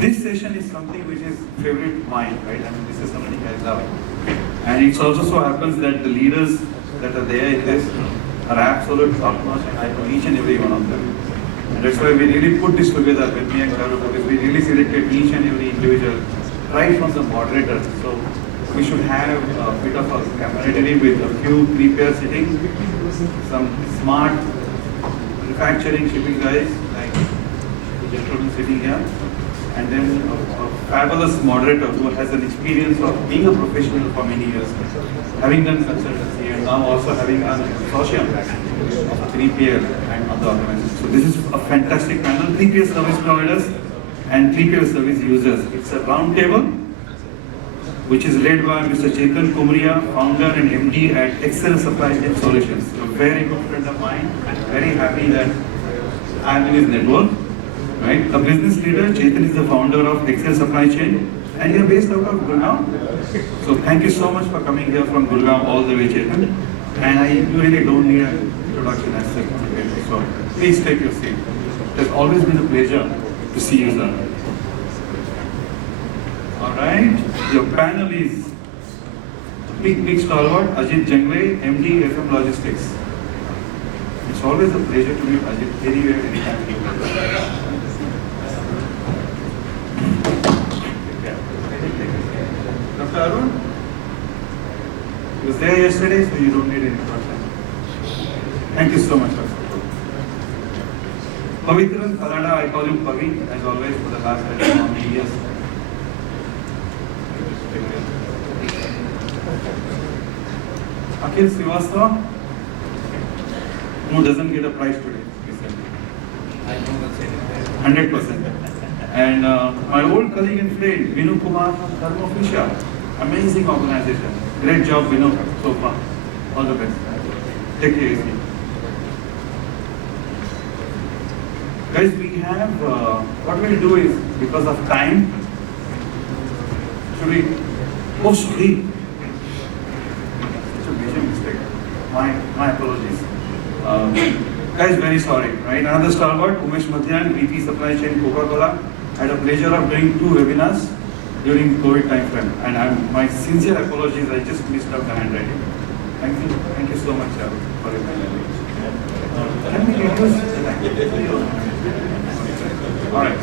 This session is something which is favorite mine, right? I mean, this is something I love. And it also so happens that the leaders that are there in this are absolute top-notch, and I know each and every one of them. And that's why we really put this together with me and Charu, because we really selected each and every individual right from the moderator. So we should have a bit of a camaraderie with a few 3-pair sitting, some smart manufacturing shipping guys like the gentleman sitting here, and then a fabulous moderator who has an experience of being a professional for many years, having done consultancy and now also having done consortium of 3PL and other organizations. So this is a fantastic panel, 3PL service providers and 3PL service users. It's a round table which is led by Mr. Chetan, Kumria, founder and MD at Xcell Supply Chain Solutions. A very good friend of mine, very happy that I'm in his network. Right? A business leader, Chetan is the founder of Xcell Supply Chain, and you're based out of Gurgaon. So thank you so much for coming here from Gurgaon all the way, Chetan. And you really don't need an introduction as such. So please take your seat. It has always been a pleasure to see you, sir. All right. Your panel is big stalwart, Ajit Jangle, MD FM Logistics. It's always a pleasure to meet Ajit anywhere, anytime. Dr. Arun, he was there yesterday, so you don't need any introduction. Thank you so much, Dr. Pavithran, Kallada, I call him Pavi, as always, for the last 30 years. Akhil Srivastava, who doesn't get a prize today, I know that's it. 100%. And my old colleague and friend, Binu Kumar from Thermofisher, amazing organization. Great job, Binu, so far. All the best. Take care easy. Guys, we have, what we'll do is, because of time, should we, oh sorry, such a major mistake. My apologies. Guys, very sorry, right? Another stalwart, Umesh Madhyan, VP Supply Chain, Coca-Cola, had a pleasure of doing 2 webinars during COVID time frame. And my sincere apologies, I just missed out the handwriting. Thank you so much, sir, for your time. Can we reduce the time? All right.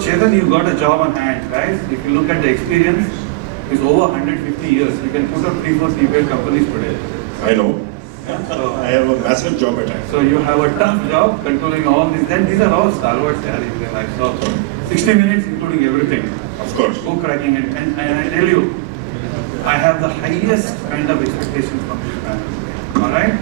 Chetan, you got a job on hand, guys. If you look at the experience, it's over 150 years. You can put up 3-4 CPL companies today. I know. So, I have a massive job at hand. So you have a tough job controlling all these. Then these are all stalwarts there in their life. So 60 minutes including everything. Of course. Co-cracking and I tell you, I have the highest kind of expectations from this panel. All right?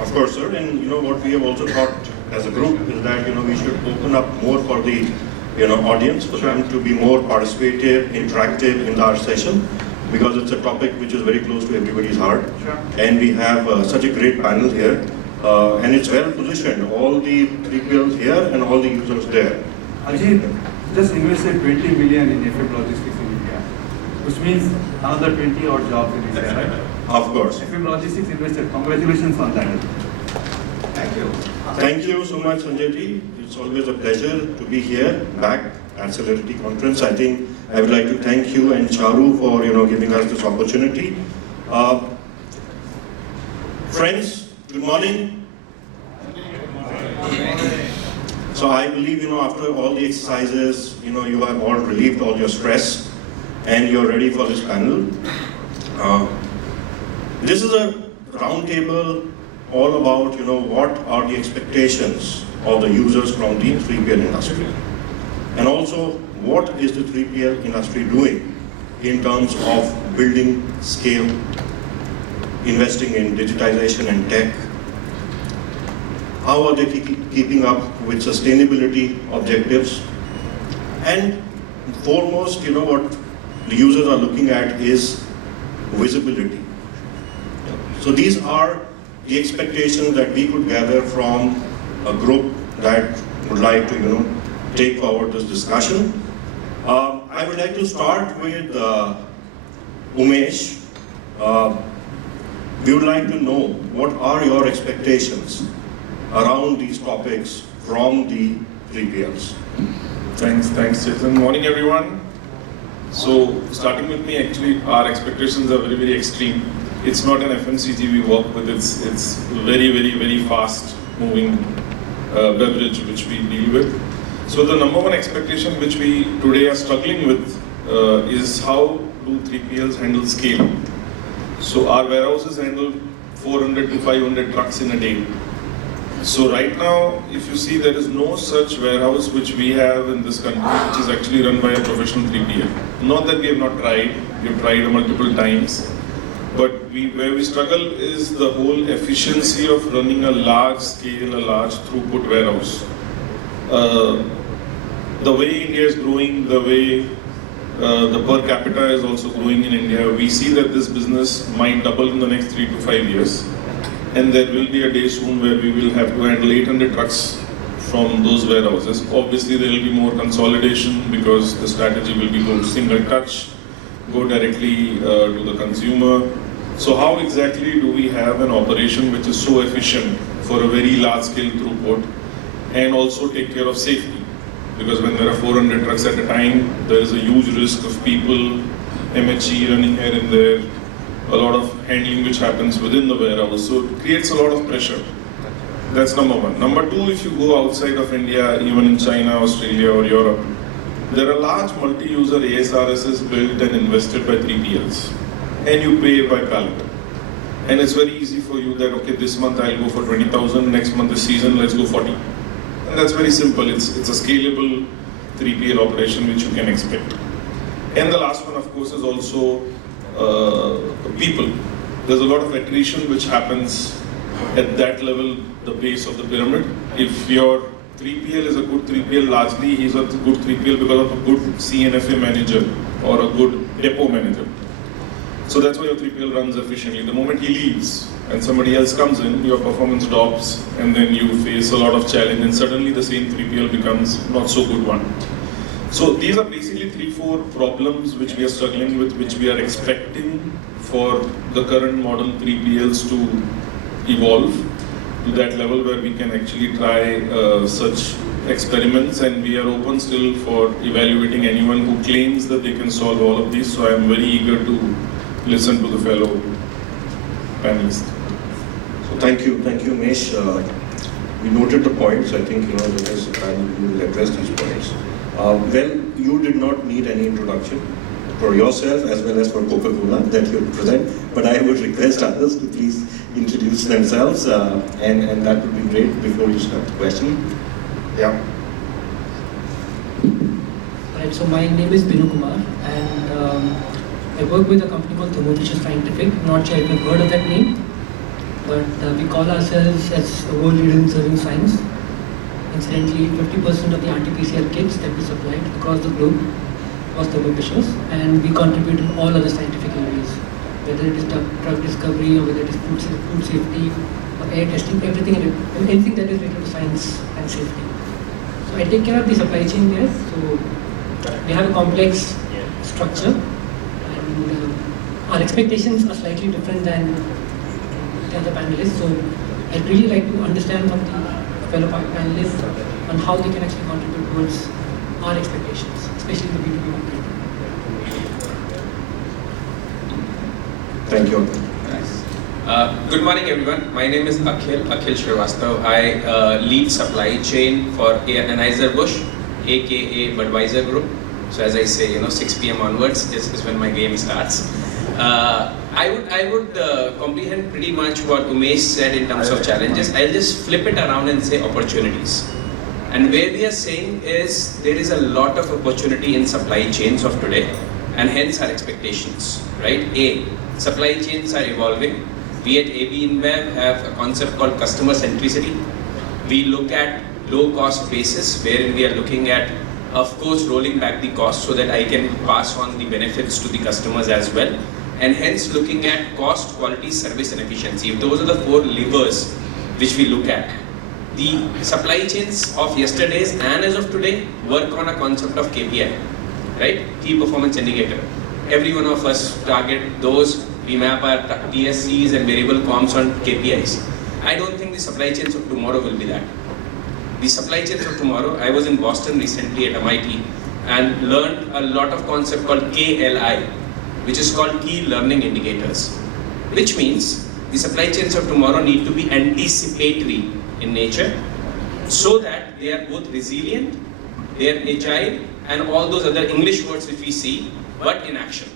Of course, sir. And you know what we have also thought as a group is that we should open up more for the audience, for them to be more participative, interactive in our session, because it's a topic which is very close to everybody's heart. Sure. And we have such a great panel here, and it's well positioned. All the 3PLs here and all the users there. Ajit just invested 20 million in FM Logistics in India, which means another 20 odd jobs in India, right? Of course. FM Logistics invested. Congratulations on that. Thank you. Thank you so much, Sanjay ji. It's always a pleasure to be here back at Celerity conference. I think I would like to thank you and Charu for giving us this opportunity. Friends, good morning. So I believe after all the exercises, you have all relieved all your stress and you're ready for this panel. This is a roundtable all about what are the expectations of the users from the 3PL industry, and also what is the 3PL industry doing in terms of building scale, investing in digitization and tech. How are they keeping up with sustainability objectives? And foremost, what the users are looking at is visibility. So these are the expectations that we could gather from a group that would like to, take forward this discussion. I would like to start with Umesh. We would like to know what are your expectations around these topics from the 3PLs. Thanks, Chetan. Morning, everyone. So, starting with me, actually, our expectations are very, very extreme. It's not an FMCG we work with. It's very, very, very fast-moving beverage which we deal with. So, the number one expectation which we today are struggling with is how do 3PLs handle scale. So, our warehouses handle 400 to 500 trucks in a day. So right now, if you see, there is no such warehouse which we have in this country which is actually run by a professional 3PL. Not that we have not tried, we have tried multiple times, but where we struggle is the whole efficiency of running a large scale, a large throughput warehouse. The way India is growing, the way the per capita is also growing in India, we see that this business might double in the next 3 to 5 years. And there will be a day soon where we will have to handle 800 trucks from those warehouses. Obviously, there will be more consolidation because the strategy will be go single touch, go directly to the consumer. So how exactly do we have an operation which is so efficient for a very large scale throughput and also take care of safety? Because when there are 400 trucks at a time, there is a huge risk of people, MHE running here and there, a lot of handling which happens within the warehouse. So it creates a lot of pressure. That's number one. Number two, if you go outside of India, even in China, Australia or Europe, there are large multi-user ASRSs built and invested by 3PLs. And you pay by pallet. And it's very easy for you that, okay, this month I'll go for 20,000, next month this season, let's go 40. And that's very simple. It's a scalable 3PL operation which you can expect. And the last one, of course, is also people. There's a lot of attrition which happens at that level, the base of the pyramid. If your 3PL is a good 3PL, largely he's a good 3PL because of a good CNFA manager or a good depot manager. So that's why your 3PL runs efficiently. The moment he leaves and somebody else comes in, your performance drops and then you face a lot of challenge and suddenly the same 3PL becomes not so good one. So these are basically 3-4 problems which we are struggling with, which we are expecting for the current model 3PLs to evolve to that level where we can actually try such experiments, and we are open still for evaluating anyone who claims that they can solve all of these. So I am very eager to listen to the fellow panelists. So thank you, Mesh. We noted the points. I think the rest of the panel will address these points. Well, you did not need any introduction for yourself as well as for Coca-Cola that you present, but I would request others to please introduce themselves, and that would be great before you start the question. Yeah. Right, so my name is Binu Kumar, and I work with a company called Thermofisher Scientific. I'm not sure if you've heard of that name, but we call ourselves as a world leader in serving science. Incidentally, 50% of the RT-PCR kits that we supplied across the globe was Thermofishers, and we contribute in all other scientific areas, whether it is drug discovery or whether it is food safety or air testing, everything and anything that is related to science and safety. So I take care of the supply chain there. So we have a complex structure, and our expectations are slightly different than the other panelists. So I'd really like to understand from the fellow panelists on how they can actually contribute towards our expectations, especially the B2B market. Thank you. Nice. Good morning, everyone. My name is Akhil Srivastava. I lead supply chain for Anheuser-Busch, aka Budweiser Group. So as I say, 6 p.m. onwards is when my game starts. I would comprehend pretty much what Umesh said in terms of challenges. I'll just flip it around and say opportunities. And where we are saying is there is a lot of opportunity in supply chains of today, and hence our expectations, right? A, supply chains are evolving. We at AB InBev have a concept called customer centricity. We look at low cost basis, wherein we are looking at, of course, rolling back the cost so that I can pass on the benefits to the customers as well. And hence looking at cost, quality, service and efficiency. If those are the 4 levers which we look at. The supply chains of yesterday's and as of today work on a concept of KPI, right? Key performance indicator. Every one of us target those, we map our TSCs and variable comps on KPIs. I don't think the supply chains of tomorrow will be that. The supply chains of tomorrow, I was in Boston recently at MIT and learned a lot of concept called KLI, which is called Key Learning Indicators, which means the supply chains of tomorrow need to be anticipatory in nature so that they are both resilient, they are agile, and all those other English words which we see, but in action,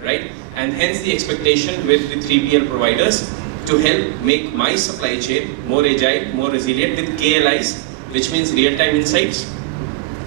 right? And hence the expectation with the 3PL providers to help make my supply chain more agile, more resilient with KLIs, which means real-time insights.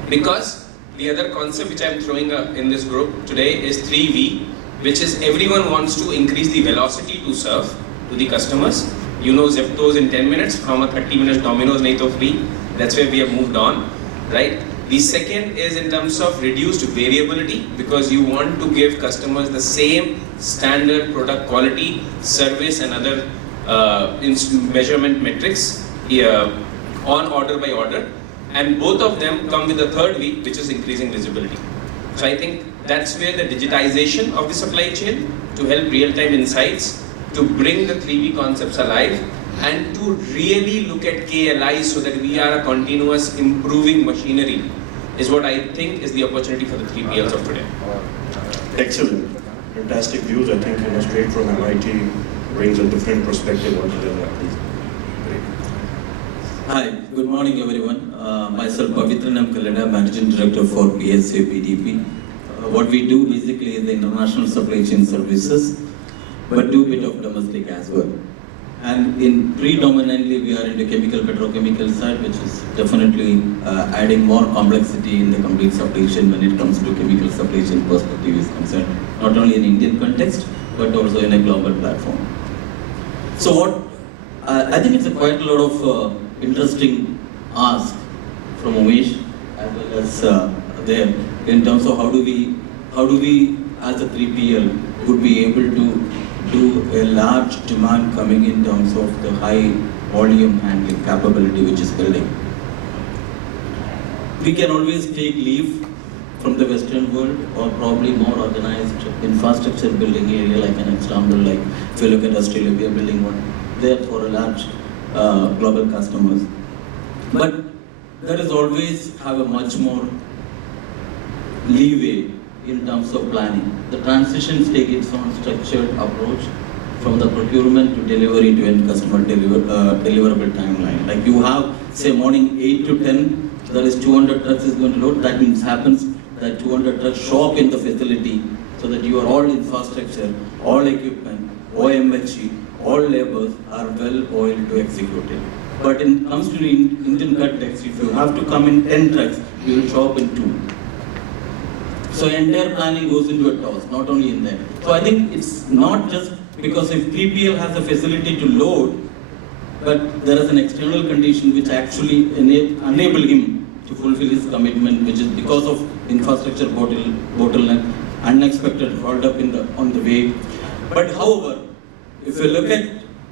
Because the other concept which I'm throwing in this group today is 3V, which is everyone wants to increase the velocity to serve to the customers. You know Zepto's in 10 minutes, from a 30 minutes Domino's nahi to free. That's where we have moved on, right? The second is in terms of reduced variability, because you want to give customers the same standard product quality, service and other measurement metrics on order by order. And both of them come with the third V, which is increasing visibility. So I think that's where the digitization of the supply chain to help real-time insights, to bring the 3V concepts alive, and to really look at KLI so that we are a continuous improving machinery is what I think is the opportunity for the 3PLs of today. Excellent. Fantastic views. I think, straight from MIT brings a different perspective altogether. Great. Hi, good morning everyone. Myself Pavithran, I'm Kallada, Managing Director for PSA PDP. What we do basically is the international supply chain services, but do a bit of domestic as well. And in predominantly we are into chemical petrochemical side, which is definitely adding more complexity in the complete supply chain when it comes to chemical supply chain perspective is concerned, not only in Indian context, but also in a global platform. So what, I think it's quite a lot of interesting ask from Umesh as well as there in terms of how do we as a 3PL would be able to do a large demand coming in terms of the high volume handling capability which is building. We can always take leave from the Western world or probably more organized infrastructure building area, like an example, like if you look at Australia, we are building one there for a large global customers. But there is always have a much more leeway in terms of planning. The transitions take its own structured approach from the procurement to delivery to end customer deliverable timeline. Like you have, say, morning 8 to 10, there is 200 trucks is going to load. That means happens that 200 trucks show up in the facility so that your all infrastructure, all equipment, OMHE, all labors are well oiled to execute it. But in comes to Indian context, if you have to come in 10 trucks, you will show up in 2. So entire planning goes into a toss, not only in there. So I think it's not just because if 3PL has a facility to load, but there is an external condition which actually enable him to fulfill his commitment, which is because of infrastructure bottleneck, unexpected hold up on the way. But however, if you look at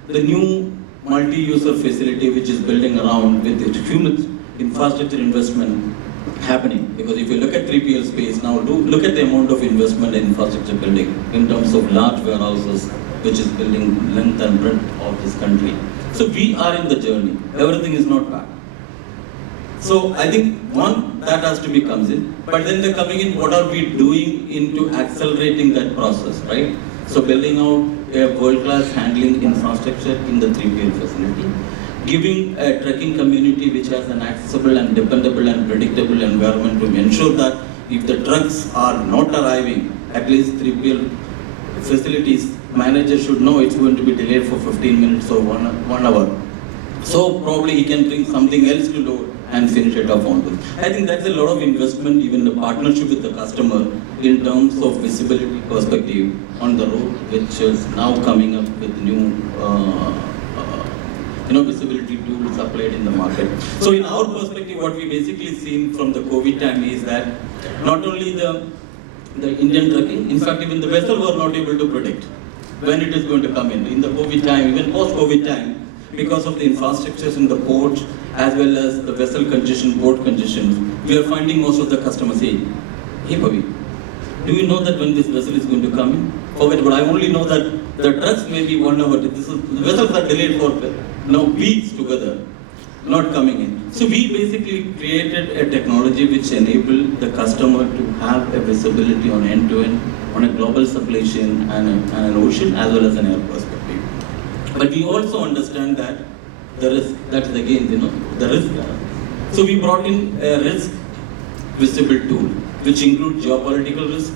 the new multi-user facility which is building around with huge infrastructure investment happening, because if you look at 3PL space now, look at the amount of investment in infrastructure building in terms of large warehouses which is building length and breadth of this country. So we are in the journey. Everything is not bad. So I think one, that has to be comes in, but then they're coming in, what are we doing into accelerating that process, right? So building out a world-class handling infrastructure in the 3PL facility, giving a trucking community which has an accessible and dependable and predictable environment to ensure that if the trucks are not arriving, at least 3PL facilities, manager should know it's going to be delayed for 15 minutes or 1 hour. So probably he can bring something else to load and finish it off on this. I think that's a lot of investment, even the partnership with the customer in terms of visibility perspective on the road, which is now coming up with new visibility tools applied in the market. So in our perspective, what we basically seen from the COVID time is that not only the Indian trucking, in fact even the vessel were not able to predict when it is going to come in the COVID time, even post-COVID time, because of the infrastructures in the port as well as the vessel congestion, port congestions, we are finding most of the customers saying, hey Pavi, do you know that when this vessel is going to come in? Forget, but I only know that The trucks may be 1 hour. The vessels are delayed for weeks together, not coming in. So we basically created a technology which enabled the customer to have a visibility on end-to-end, on a global supply chain and an ocean as well as an air perspective. But we also understand that the risk, that is again, the risk. So we brought in a risk visible tool, which includes geopolitical risk,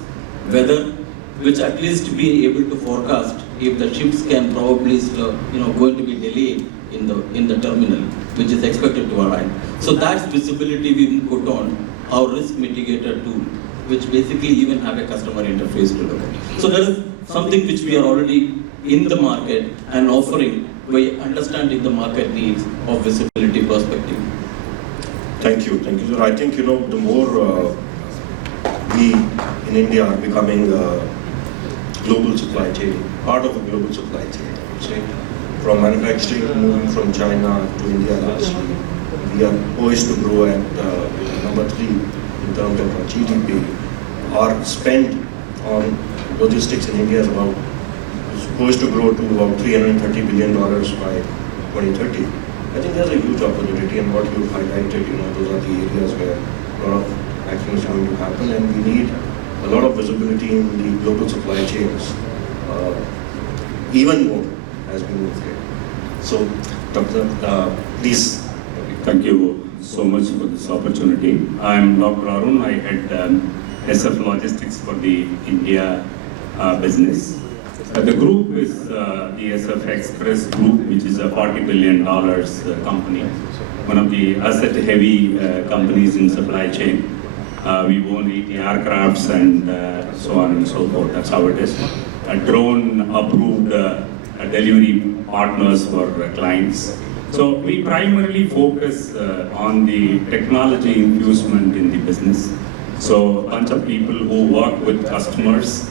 weather, which at least be able to forecast if the ships can probably, going to be delayed in the terminal, which is expected to arrive. So that's visibility we put on our risk mitigator tool, which basically even have a customer interface to look at. So that is something which we are already in the market and offering by understanding the market needs of visibility perspective. Thank you, sir. I think, the more we in India are becoming a global supply chain, part of a global supply chain, I would say. From manufacturing, moving from China to India lastly, we are poised to grow at number 3 in terms of our GDP. Our spend on logistics in India is poised to grow to about $330 billion by 2030. I think there's a huge opportunity, and what you've highlighted, those are the areas where a lot of action is going to happen, and we need a lot of visibility in the global supply chains, even more as we move ahead. So, Dr. Please. Thank you so much for this opportunity. I am Dr. Arun. I head SF Logistics for the India business. The group is the SF Express Group, which is a $40 billion company, one of the asset-heavy companies in supply chain. We own 80 aircrafts and so on and so forth. That's how it is. Drone-approved delivery partners for clients. So we primarily focus on the technology infusement in the business. So a bunch of people who work with customers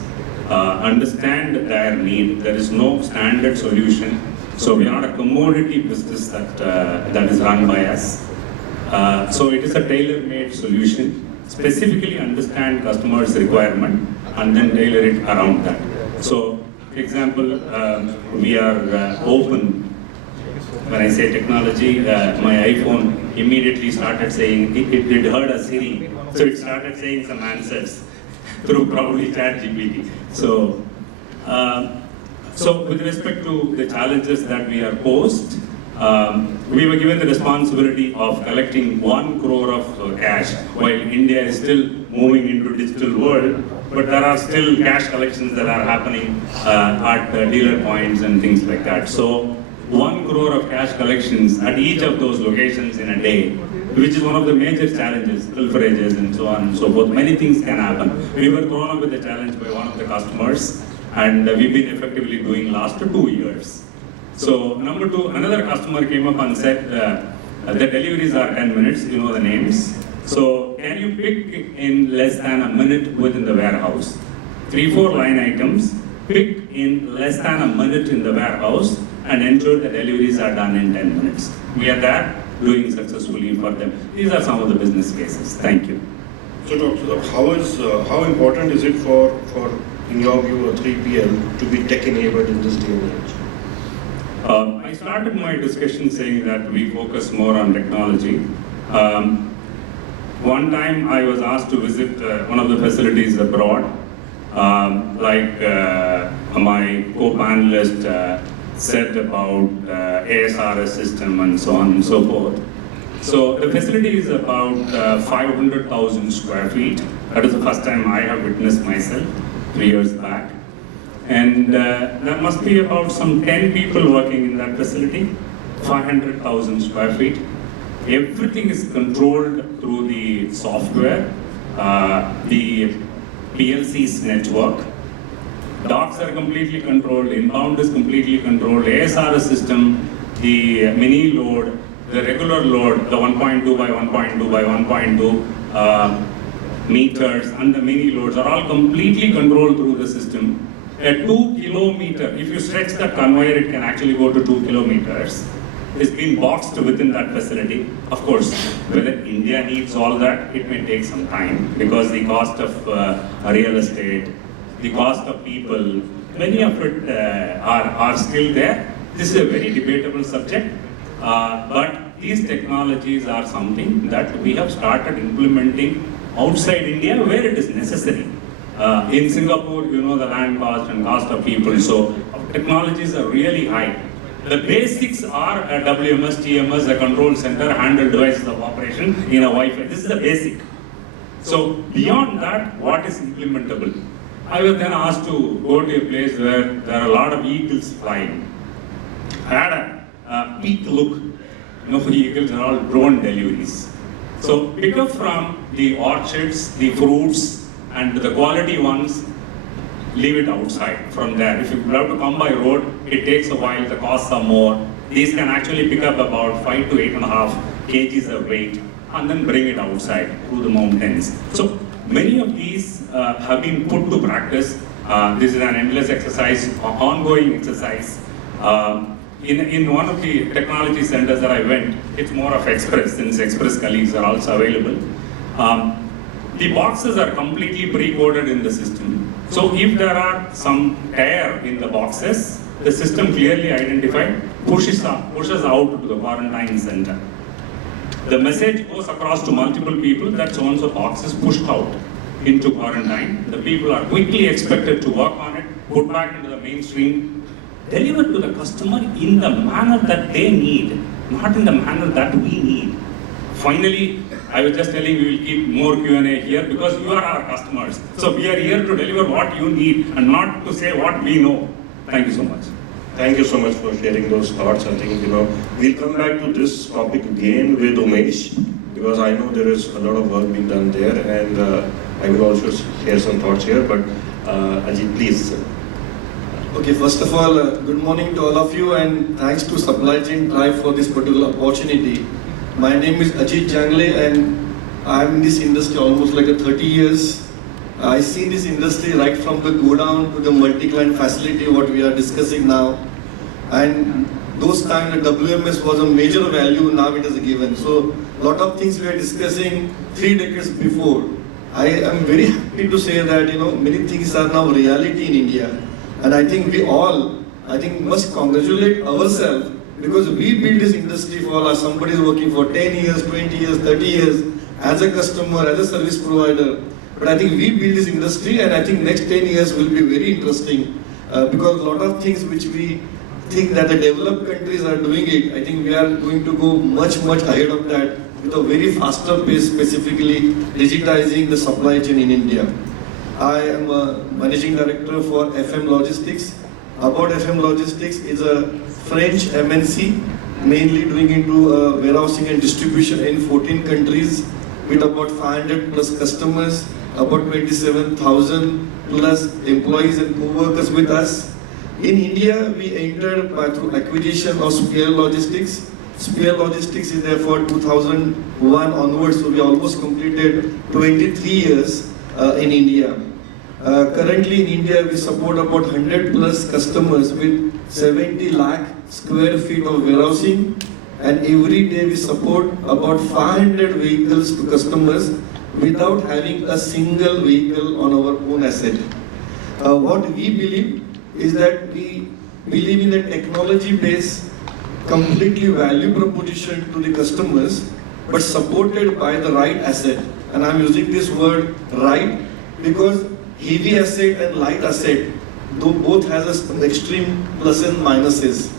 understand their need. There is no standard solution. So we are not a commodity business that is run by us. So it is a tailor-made solution. Specifically understand customers' requirement and then tailor it around that. So, for example, we are open. When I say technology, my iPhone immediately started saying, it heard a Siri, so it started saying some answers through probably ChatGPT. So with respect to the challenges that we are posed, we were given the responsibility of collecting 1 crore of cash, while India is still moving into digital world, but there are still cash collections that are happening at dealer points and things like that. So 1 crore of cash collections at each of those locations in a day, which is one of the major challenges, pilferages and so on and so forth. Many things can happen. We were thrown up with a challenge by one of the customers, and we've been effectively doing last 2 years. So number 2, another customer came up and said, the deliveries are 10 minutes, you know the names. So can you pick in less than a minute within the warehouse? 3-4 line items, pick in less than a minute in the warehouse and ensure the deliveries are done in 10 minutes. We are there doing successfully for them. These are some of the business cases. Thank you. So Dr. How important is it for in your view, a 3PL to be tech-enabled in this day and age? I started my discussion saying that we focus more on technology. One time I was asked to visit one of the facilities abroad, my co-panelist said about ASRS system and so on and so forth. So the facility is about 500,000 square feet. That is the first time I have witnessed myself 3 years back. And there must be about some 10 people working in that facility, 500,000 square feet. Everything is controlled through the software, the PLC's network. Docks are completely controlled, inbound is completely controlled, ASRS system, the mini load, the regular load, the 1.2 by 1.2 by 1.2 meters and the mini loads are all completely controlled through the system. A 2 kilometer, if you stretch that conveyor, it can actually go to 2 kilometers. It's been boxed within that facility. Of course, whether India needs all that, it may take some time because the cost of real estate, the cost of people, many of it are still there. This is a very debatable subject, but these technologies are something that we have started implementing outside India where it is necessary. In Singapore, you know the land cost and cost of people, so technologies are really high. The basics are a WMS, TMS, a control center, handle devices of operation in a Wi-Fi. This is the basic. So beyond that, what is implementable? I was then asked to go to a place where there are a lot of eagles flying. I had a peak look. You know, eagles are all drone deliveries. So pick up from the orchards, the fruits, and the quality ones, leave it outside from there. If you have to come by road, it takes a while, the costs are more. These can actually pick up about 5 to 8.5 kgs of weight and then bring it outside through the mountains. So many of these have been put to practice. This is an endless exercise, ongoing exercise. In one of the technology centers that I went, it's more of Express, since Express colleagues are also available. The boxes are completely pre-coded in the system. So if there are some tear in the boxes, the system clearly identified, pushes out to the quarantine center. The message goes across to multiple people that so-and-so box is pushed out into quarantine. The people are quickly expected to work on it, put back into the mainstream, deliver to the customer in the manner that they need, not in the manner that we need. Finally, I was just telling you, we will keep more Q&A here because you are our customers. So we are here to deliver what you need and not to say what we know. Thank you so much. Thank you so much for sharing those thoughts. I think, we'll come back to this topic again with Umesh, because I know there is a lot of work being done there, and I will also share some thoughts here, but Ajit, please. Okay, first of all, good morning to all of you, and thanks to Supply Chain Tribe for this particular opportunity. My name is Ajit Jangle, and I'm in this industry almost like 30 years. I see this industry right from the go down to the multi-client facility, what we are discussing now. And those times the WMS was a major value, now it is given. So a lot of things we are discussing 3 decades before. I am very happy to say that many things are now reality in India. And I think we all, must congratulate ourselves, because we build this industry for somebody is working for 10 years, 20 years, 30 years as a customer, as a service provider. But I think we build this industry, and I think next 10 years will be very interesting because a lot of things which we think that the developed countries are doing it, I think we are going to go much ahead of that with a very faster pace, specifically digitizing the supply chain in India. I am a managing director for FM Logistics. About FM Logistics is a French MNC, mainly doing into warehousing and distribution in 14 countries with about 500 plus customers, about 27,000 plus employees and co-workers with us. In India, we entered through acquisition of Spear Logistics. Spear Logistics is there for 2001 onwards, so we almost completed 23 years in India. Currently in India, we support about 100 plus customers with 70 lakh square feet of warehousing, and every day we support about 500 vehicles to customers without having a single vehicle on our own asset. What we believe is that we believe in a technology-based, completely value proposition to the customers, but supported by the right asset. And I'm using this word right because heavy asset and light asset, though both has an extreme plus and minuses.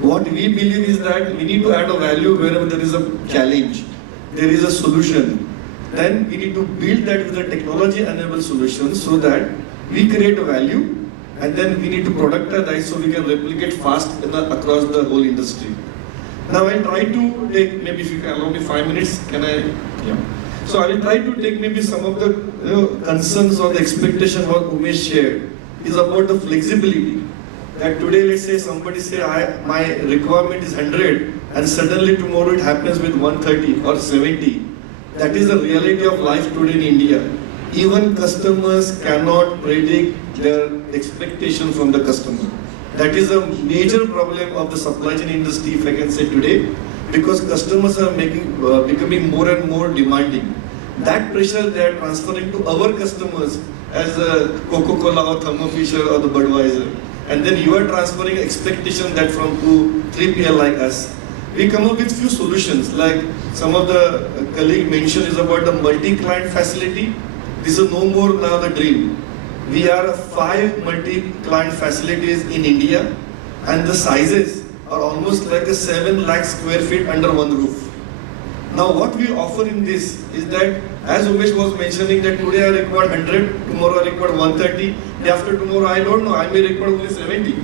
What we believe is that we need to add a value wherever there is a challenge, there is a solution. Then we need to build that with a technology-enabled solution so that we create a value, and then we need to productize so we can replicate fast across the whole industry. Now I'll try to take, maybe if you can allow me 5 minutes, can I? Yeah. So I will try to take maybe some of the concerns or the expectation what Umesh shared is about the flexibility. That today, let's say somebody say my requirement is 100 and suddenly tomorrow it happens with 130 or 70. That is the reality of life today in India. Even customers cannot predict their expectation from the customer. That is a major problem of the supply chain industry, if I can say today, because customers are becoming more and more demanding. That pressure they are transferring to our customers as a Coca-Cola or Thermofisher or the Budweiser. And then you are transferring expectation that from to 3PL like us. We come up with few solutions, like some of the colleague mentioned is about the multi-client facility. This is no more now the dream. We are 5 multi-client facilities in India, and the sizes are almost like a 7 lakh square feet under one roof. Now what we offer in this is that, as Umesh was mentioning, that today I require 100, tomorrow I require 130, day after tomorrow I don't know, I may require only 70.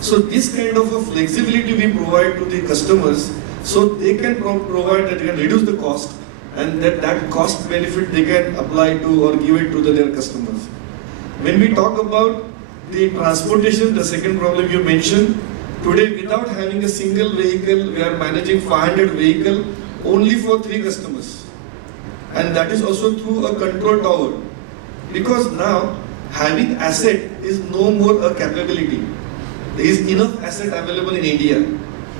So this kind of a flexibility we provide to the customers, so they can provide that they can reduce the cost, and that cost benefit they can apply to or give it to their customers. When we talk about the transportation, the second problem you mentioned, today without having a single vehicle, we are managing 500 vehicles only for 3 customers. And that is also through a control tower. Because now having asset is no more a capability. There is enough asset available in India.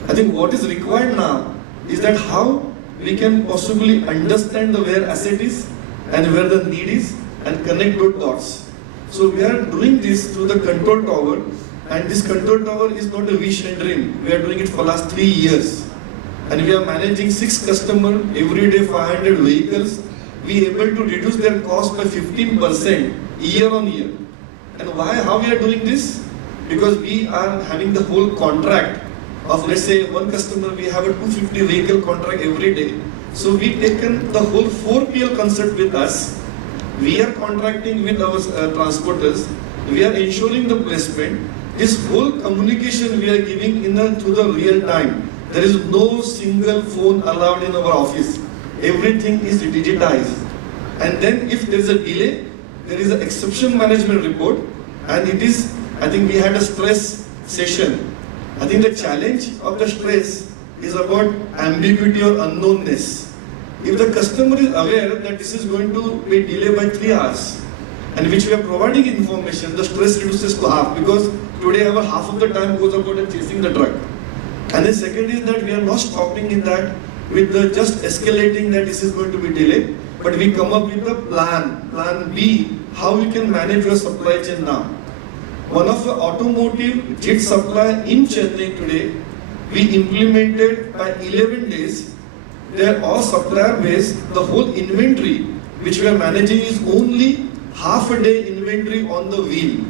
I think what is required now is that how we can possibly understand where asset is and where the need is and connect those dots. So we are doing this through the control tower, and this control tower is not a wish and dream. We are doing it for last 3 years. And we are managing 6 customers, every day 500 vehicles. We are able to reduce their cost by 15% year on year. And why, how we are doing this? Because we are having the whole contract of, let's say, one customer, we have a 250 vehicle contract every day. So we taken the whole 4PL concept with us. We are contracting with our transporters. We are ensuring the placement. This whole communication we are giving through the real time. There is no single phone allowed in our office. Everything is digitized. And then if there is a delay, there is an exception management report. And it is, I think we had a stress session. I think the challenge of the stress is about ambiguity or unknownness. If the customer is aware that this is going to be delayed by 3 hours, and which we are providing information, the stress reduces to half, because today our half of the time goes about chasing the truck. And the second is that we are not stopping in that with the just escalating that this is going to be delayed, but we come up with a plan B, how we can manage your supply chain now. One of the automotive JIT supply in Chennai today, we implemented by 11 days. They are all supplier based. The whole inventory which we are managing is only half a day inventory on the wheel.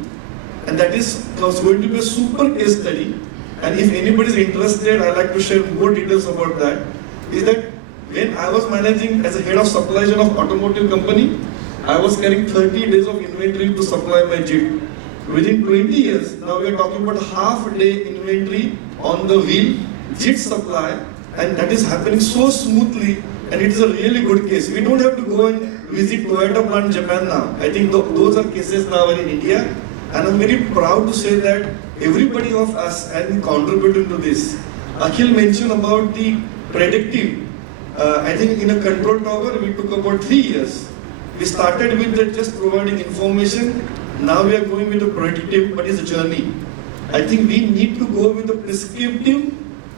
And that is going to be a super case study. And if anybody is interested, I'd like to share more details about that. Is that when I was managing as a head of supply chain of automotive company, I was carrying 30 days of inventory to supply my JIT. Within 20 years, now we are talking about half a day inventory on the wheel, JIT supply, and that is happening so smoothly, and it is a really good case. We don't have to go and visit Toyota plant in Japan now. I think those are cases now in India, and I'm very proud to say that everybody of us has been contributing to this. Akhil mentioned about the predictive. I think in a control tower, we took about 3 years. We started with just providing information. Now we are going with the predictive, but it's a journey. I think we need to go with the prescriptive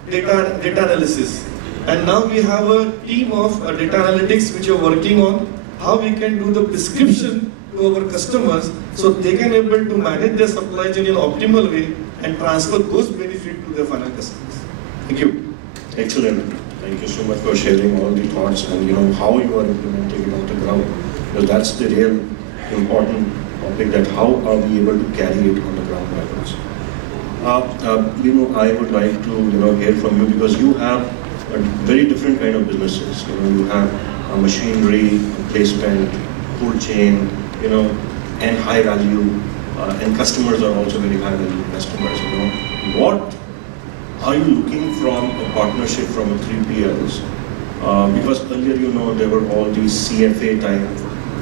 data analysis. And now we have a team of data analytics which are working on how we can do the prescription to our customers so they can able to manage their supply chain in an optimal way and transfer those benefits to their final customers. Thank you. Excellent. Thank you so much for sharing all the thoughts and how you are implementing it on the ground. Because that's the real important topic, that how are we able to carry it on the ground levels. I would like to hear from you, because you have a very different kind of businesses. You have machinery, placement, cold chain, and high value, and customers are also very high value customers. What are you looking from a partnership from a 3PLs? Because earlier, there were all these CFA type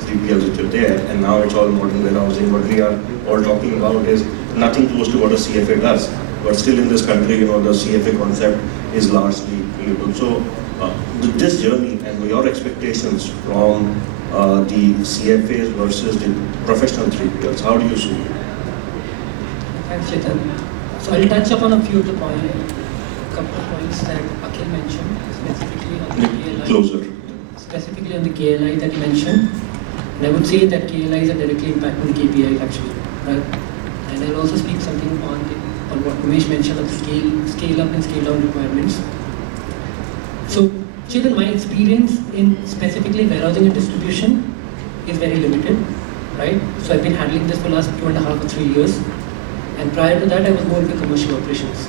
3PLs which are there, and now it's all modern warehousing. What we are all talking about is nothing close to what a CFA does. But still in this country, the CFA concept is largely available. So this journey and your expectations from the CFAs versus the professional 3PLs, how do you see it? Thanks, Chetan. So I'll touch upon a few of the points, a couple of points that Akhil mentioned, specifically on the KLI. Closer. Specifically on the KLI that you mentioned. And I would say that KLIs are directly impacting the KPIs actually. Right? And I'll also speak something on what Umesh mentioned of scale up and scale down requirements. So, Chetan, my experience in specifically warehousing and distribution is very limited, right? So I've been handling this for the last 2.5 or 3 years. And prior to that, I was more into commercial operations.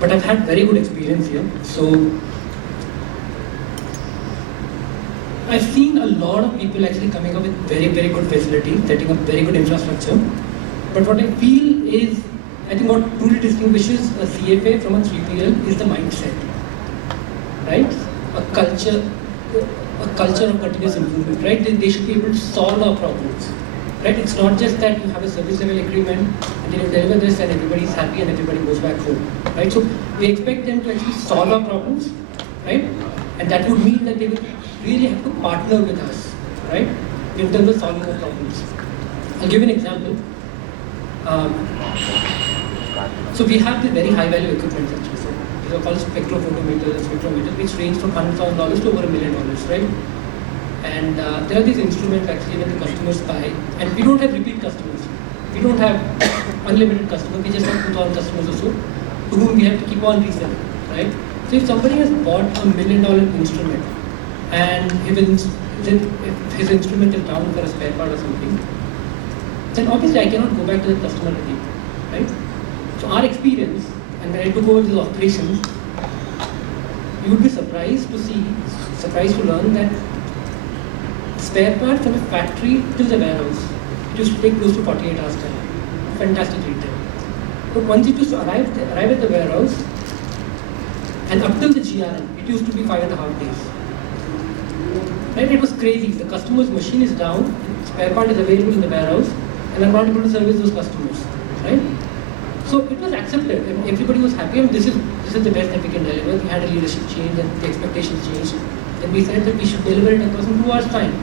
But I've had very good experience here. So I've seen a lot of people actually coming up with very, very good facilities, setting up very good infrastructure. But what I feel is, I think what truly distinguishes a CFA from a 3PL is the mindset, right? A culture of continuous improvement, right? They should be able to solve our problems, right? It's not just that you have a service level agreement and then you deliver this and everybody's happy and everybody goes back home, right? So we expect them to actually solve our problems, right? And that would mean that they would really have to partner with us, right? In terms of solving our problems. I'll give you an example. So we have the very high value equipment actually. So these are called spectrophotometers and spectrometers, which range from $100,000 to over $1 million, right? And there are these instruments actually when the customers buy, and we don't have repeat customers. We don't have unlimited customers. We just have 2,000 customers or so, to whom we have to keep on reselling, right? So if somebody has bought a $1 million instrument, and if his instrument is down for a spare part or something, then obviously I cannot go back to the customer again, right? So our experience, and when I took over these operations, you would be surprised to learn that spare parts from a factory to the warehouse, it used to take close to 48 hours time. Fantastic lead time. But once it used to arrive at the warehouse, and up till the GRM, it used to be 5.5 days. Right? It was crazy. The customer's machine is down, spare part is available in the warehouse, and I'm not able to service those customers. Right? So it was accepted, and everybody was happy. And this is the best that we can deliver. We had a leadership change, and the expectations changed. And we said that we should deliver it across in 2 hours' time.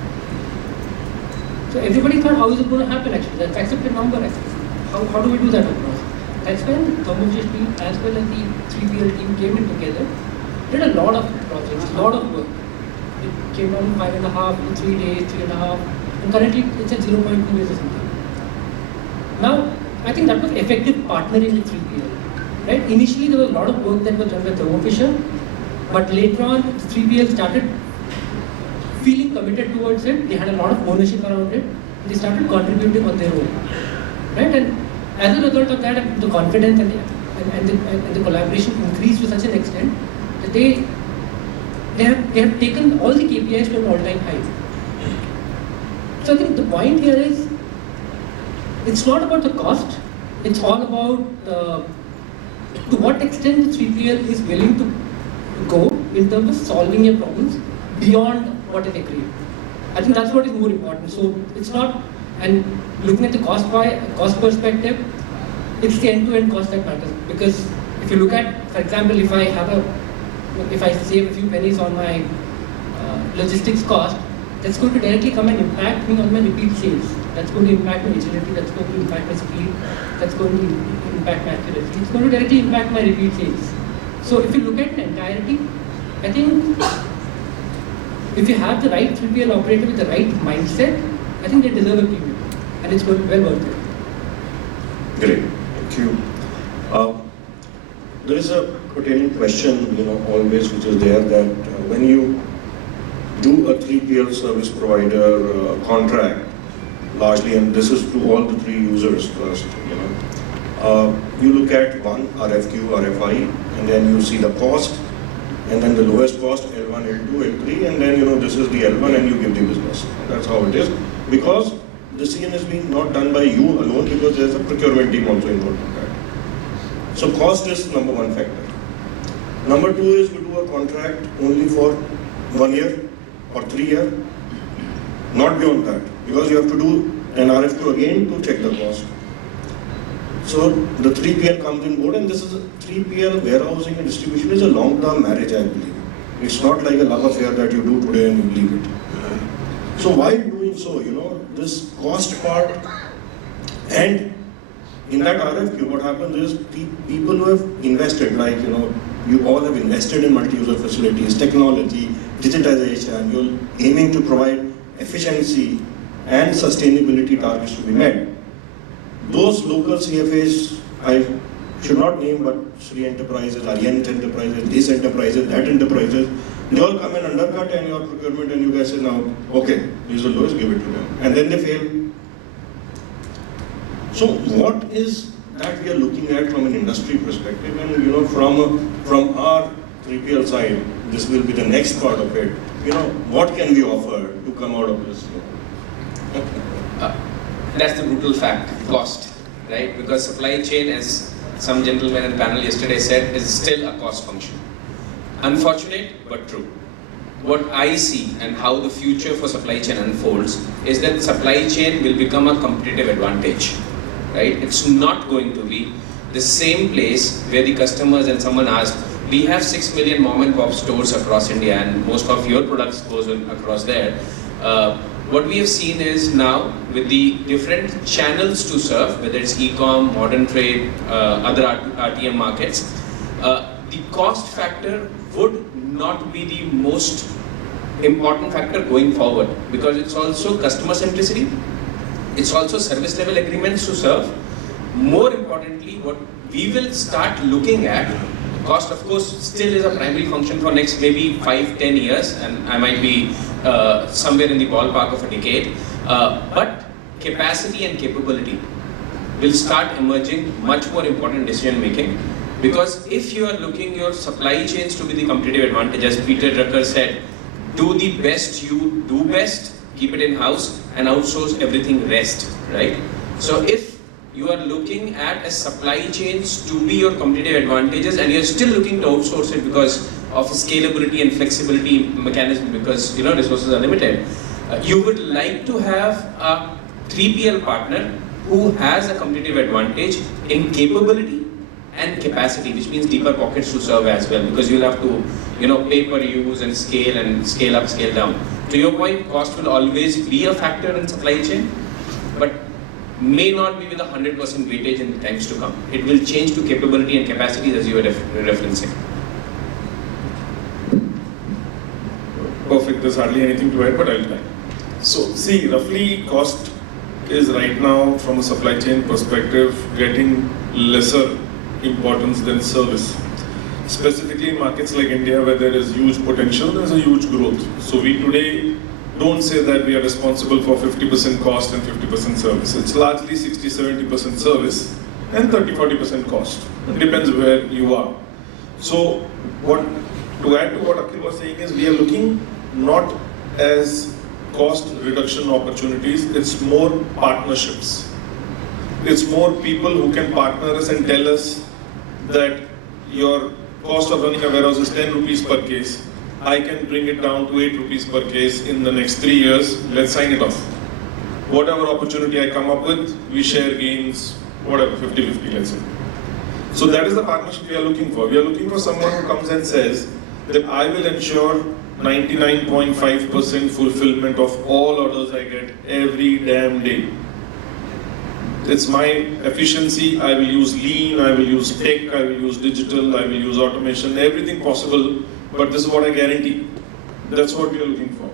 So everybody thought, how is it going to happen actually? That's accepted number actually. How do we do that across? That's when the Thermofisher team as well as the 3PL team came in together, did a lot of projects, a lot of work. It came down to 5.5 to 3 days, 3.5, and currently it's at 0.2 days or something. Now, I think that was effective partnering with 3PL. Right? Initially there was a lot of work that was done by Thermofisher, but later on 3PL started feeling committed towards it. They had a lot of ownership around it. They started contributing on their own. Right? And as a result of that, the confidence and the collaboration increased to such an extent that they have taken all the KPIs to an all-time high. So I think the point here is, it's not about the cost, it's all about to what extent the 3PL is willing to go in terms of solving your problems beyond what is agreed. I think that's what is more important. So it's not, and looking at the cost perspective, it's the end-to-end cost that matters. Because if you look at, for example, if I save a few pennies on my logistics cost, that's going to directly come and impact me on my repeat sales. That's going to impact my agility, that's going to impact my speed, that's going to impact my accuracy. It's going to directly impact my repeat sales. So if you look at the entirety, I think if you have the right 3PL operator with the right mindset, I think they deserve a premium, and it's well worth it. Great, thank you. There is a pertaining question, always which is there, that when you do a 3PL service provider contract, largely, and this is to all the 3 users first, you look at one RFQ, RFI, and then you see the cost, and then the lowest cost, L1, L2, L3, and then this is the L1 and you give the business. That's how it is. Because the CN is being not done by you alone, because there's a procurement team also involved in that. So cost is number 1 factor. Number 2 is you do a contract only for 1 year or 3 years, not beyond that, because you have to do an RFQ again to check the cost. So the 3PL comes in board, and this is a 3PL warehousing and distribution is a long-term marriage, I believe. It's not like a love affair that you do today and you leave it. So while doing so, this cost part, and in that RFQ, what happens is people who have invested, like, you all have invested in multi-user facilities, technology, digitization, you're aiming to provide efficiency, and sustainability targets to be met. Those local CFAs, I should not name, but Sri Enterprises, Arient Enterprises, this Enterprises, that Enterprises, they all come and undercut and your procurement, and you guys say now, okay, these are the lowest, give it to them. And then they fail. So what is that we are looking at from an industry perspective, and from our 3PL side, this will be the next part of it. What can we offer to come out of this? That's the brutal fact, cost, right? Because supply chain, as some gentleman in the panel yesterday said, is still a cost function. Unfortunate, but true. What I see and how the future for supply chain unfolds is that supply chain will become a competitive advantage, right? It's not going to be the same place where the customers, and someone asked, we have 6 million mom and pop stores across India and most of your products goes across there. What we have seen is now with the different channels to serve, whether it's e-com, modern trade, other RTM markets, the cost factor would not be the most important factor going forward, because it's also customer centricity, it's also service level agreements to serve. More importantly, what we will start looking at, cost of course still is a primary function for next maybe 5-10 years, and I might be somewhere in the ballpark of a decade, but capacity and capability will start emerging much more important decision making. Because if you are looking your supply chains to be the competitive advantage, as Peter Drucker said, do the best you do best, keep it in house and outsource everything rest, right? So if you are looking at a supply chains to be your competitive advantages and you're still looking to outsource it because of scalability and flexibility mechanism, because resources are limited, you would like to have a 3PL partner who has a competitive advantage in capability and capacity, which means deeper pockets to serve as well, because you'll have to pay per use and scale up, scale down. To your point, cost will always be a factor in supply chain, but may not be with 100% weightage in the times to come. It will change to capability and capacity, as you were referencing. Perfect, there's hardly anything to add, but I'll try. So, see, roughly cost is right now, from a supply chain perspective, getting lesser importance than service. Specifically in markets like India, where there is huge potential, there's a huge growth. So we today don't say that we are responsible for 50% cost and 50% service. It's largely 60-70% service and 30-40% cost. It depends where you are. So to add to what Akhil was saying is, we are looking not as cost reduction opportunities, it's more partnerships. It's more people who can partner us and tell us that your cost of running a warehouse is 10 rupees per case. I can bring it down to 8 rupees per case in the next 3 years. Let's sign it off. Whatever opportunity I come up with, we share gains, whatever, 50-50, let's say. So that is the partnership we are looking for. We are looking for someone who comes and says that I will ensure 99.5% fulfillment of all orders I get every damn day. It's my efficiency. I will use lean, I will use tech, I will use digital, I will use automation, everything possible, but this is what I guarantee. That's what we are looking for.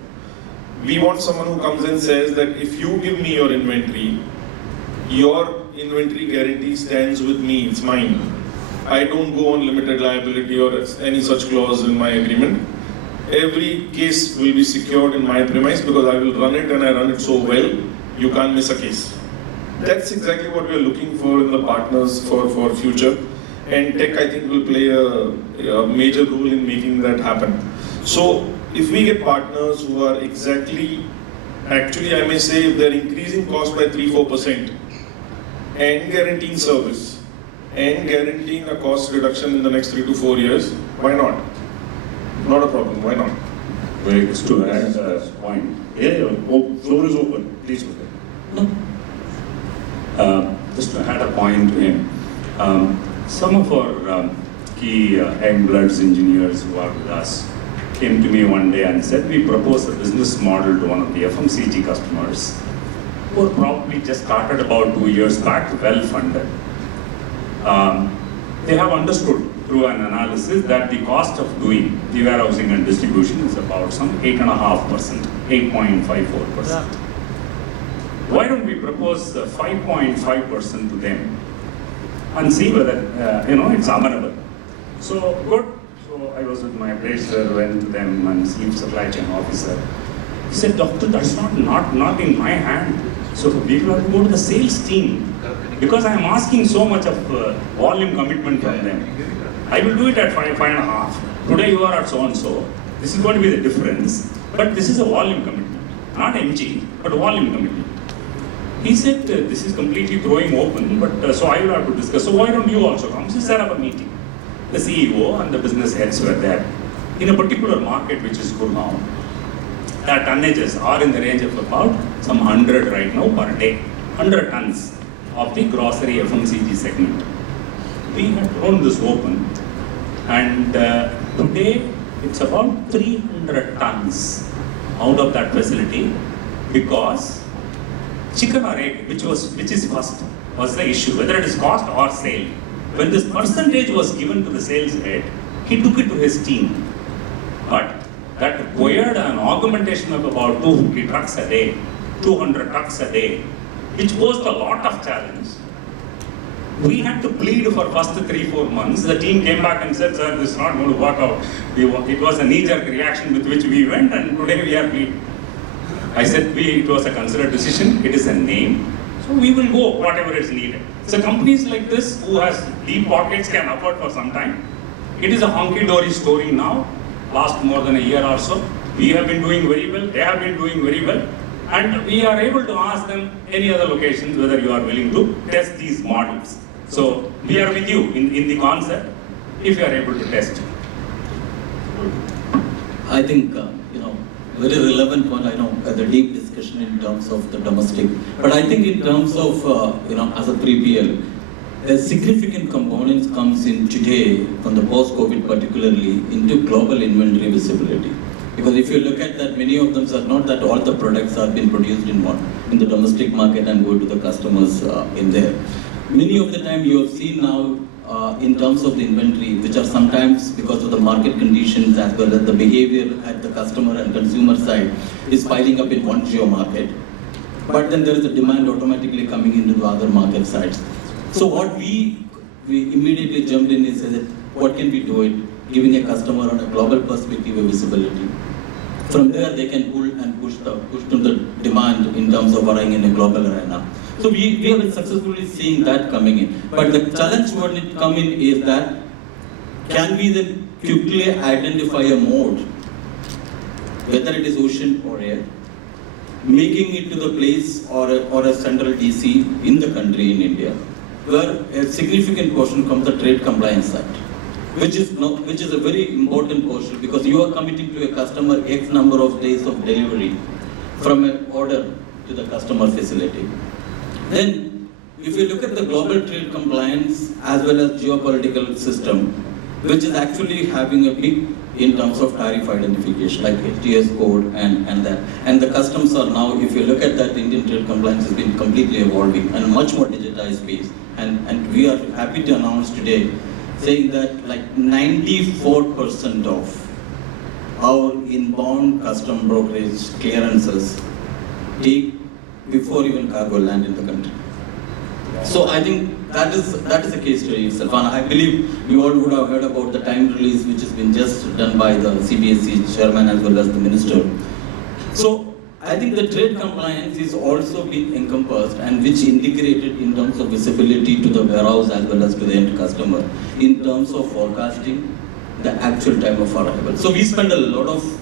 We want someone who comes and says that if you give me your inventory guarantee stands with me, it's mine. I don't go on limited liability or any such clause in my agreement. Every case will be secured in my premise because I will run it and I run it so well, you can't miss a case. That's exactly what we are looking for in the partners for future. And tech, I think, will play a major role in making that happen. So if we get partners who are actually I may say, if they're increasing cost by 3-4% and guaranteeing service and guaranteeing a cost reduction in the next 3 to 4 years, why not? Not a problem, why not? Very good. To add a point. Yeah. Floor is open. Please go ahead. No. Just to add a point to him, some of our key young bloods engineers who are with us came to me one day and said, we proposed a business model to one of the FMCG customers who probably just started about 2 years back, well funded. They have understood through an analysis that the cost of doing the warehousing and distribution is about some 8.5%, 8.54%. why don't we propose 5.5% to them and see whether, it's amenable. So, good. So I was with my appraiser, went to them and chief supply chain officer. He said, doctor, that's not in my hand. So we will have to go to the sales team because I am asking so much of volume commitment from them. I will do it at 5.5. Today you are at so and so. This is going to be the difference. But this is a volume commitment, not MG, but volume commitment. He said, this is completely throwing open, but so I will have to discuss. So why don't you also come? So set up a meeting. The CEO and the business heads were there. In a particular market, which is Gurgaon, the tonnages are in the range of about some 100 right now per day. 100 tons of the grocery FMCG segment. We had thrown this open, and today it's about 300 tons out of that facility because chicken or egg, which is first, was the issue, whether it is cost or sale. When this percentage was given to the sales head, he took it to his team. But that required an augmentation of about 250 trucks a day, 200 trucks a day, which posed a lot of challenge. We had to plead for first 3-4 months. The team came back and said, sir, this is not going to work out. It was a knee-jerk reaction with which we went, and today we are pleading. I said, it was a considered decision, it is a name. So we will go whatever is needed. So companies like this who has deep pockets can afford for some time. It is a honky-dory story now, last more than a year or so. We have been doing very well, they have been doing very well. And we are able to ask them any other locations whether you are willing to test these models. So we are with you in the concept if you are able to test. I think, very relevant one, I know, the deep discussion in terms of the domestic. But I think in terms of, as a 3PL, a significant components comes in today, from the post-COVID particularly, into global inventory visibility. Because if you look at that, many of them are not that all the products have been produced in the domestic market and go to the customers in there. Many of the time you have seen now in terms of the inventory, which are sometimes because of the market conditions as well as the behavior at the customer and consumer side is piling up in one geo market. But then there is a demand automatically coming into the other market sides. So what we immediately jumped in is that what can we do it, giving a customer on a global perspective a visibility. From there they can pull and push to the demand in terms of running in a global arena. So we have been successfully seeing that coming in. But the challenge when it come in is that can we then quickly identify a mode, whether it is ocean or air, making it to the place or a central DC in the country in India, where a significant portion comes the trade compliance side, which is a very important portion because you are committing to a customer X number of days of delivery from an order to the customer facility. Then, if you look at the global trade compliance as well as geopolitical system, which is actually having a big in terms of tariff identification, like HTS code and that. And the customs are now, if you look at that, Indian trade compliance has been completely evolving and much more digitized space. And we are happy to announce today, saying that like 94% of our inbound custom brokerage clearances take before even cargo land in the country. So I think that is a case study itself. And I believe you all would have heard about the time release which has been just done by the CBSE chairman as well as the minister. So I think the trade compliance is also being encompassed and which integrated in terms of visibility to the warehouse as well as to the end customer in terms of forecasting the actual time of arrival. So we spend a lot of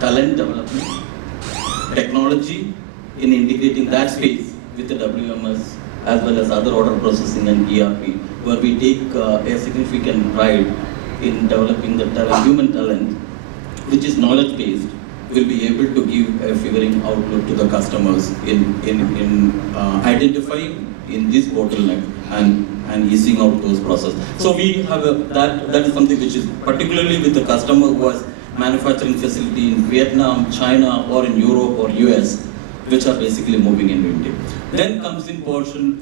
talent development, technology in integrating that space with the WMS as well as other order processing and ERP, where we take a significant pride in developing the human talent, which is knowledge-based, will be able to give a figuring outlook to the customers in identifying in this bottleneck and easing out those processes. So we have that is something which is particularly with the customer who has manufacturing facility in Vietnam, China, or in Europe or US, which are basically moving into India. Then comes in portion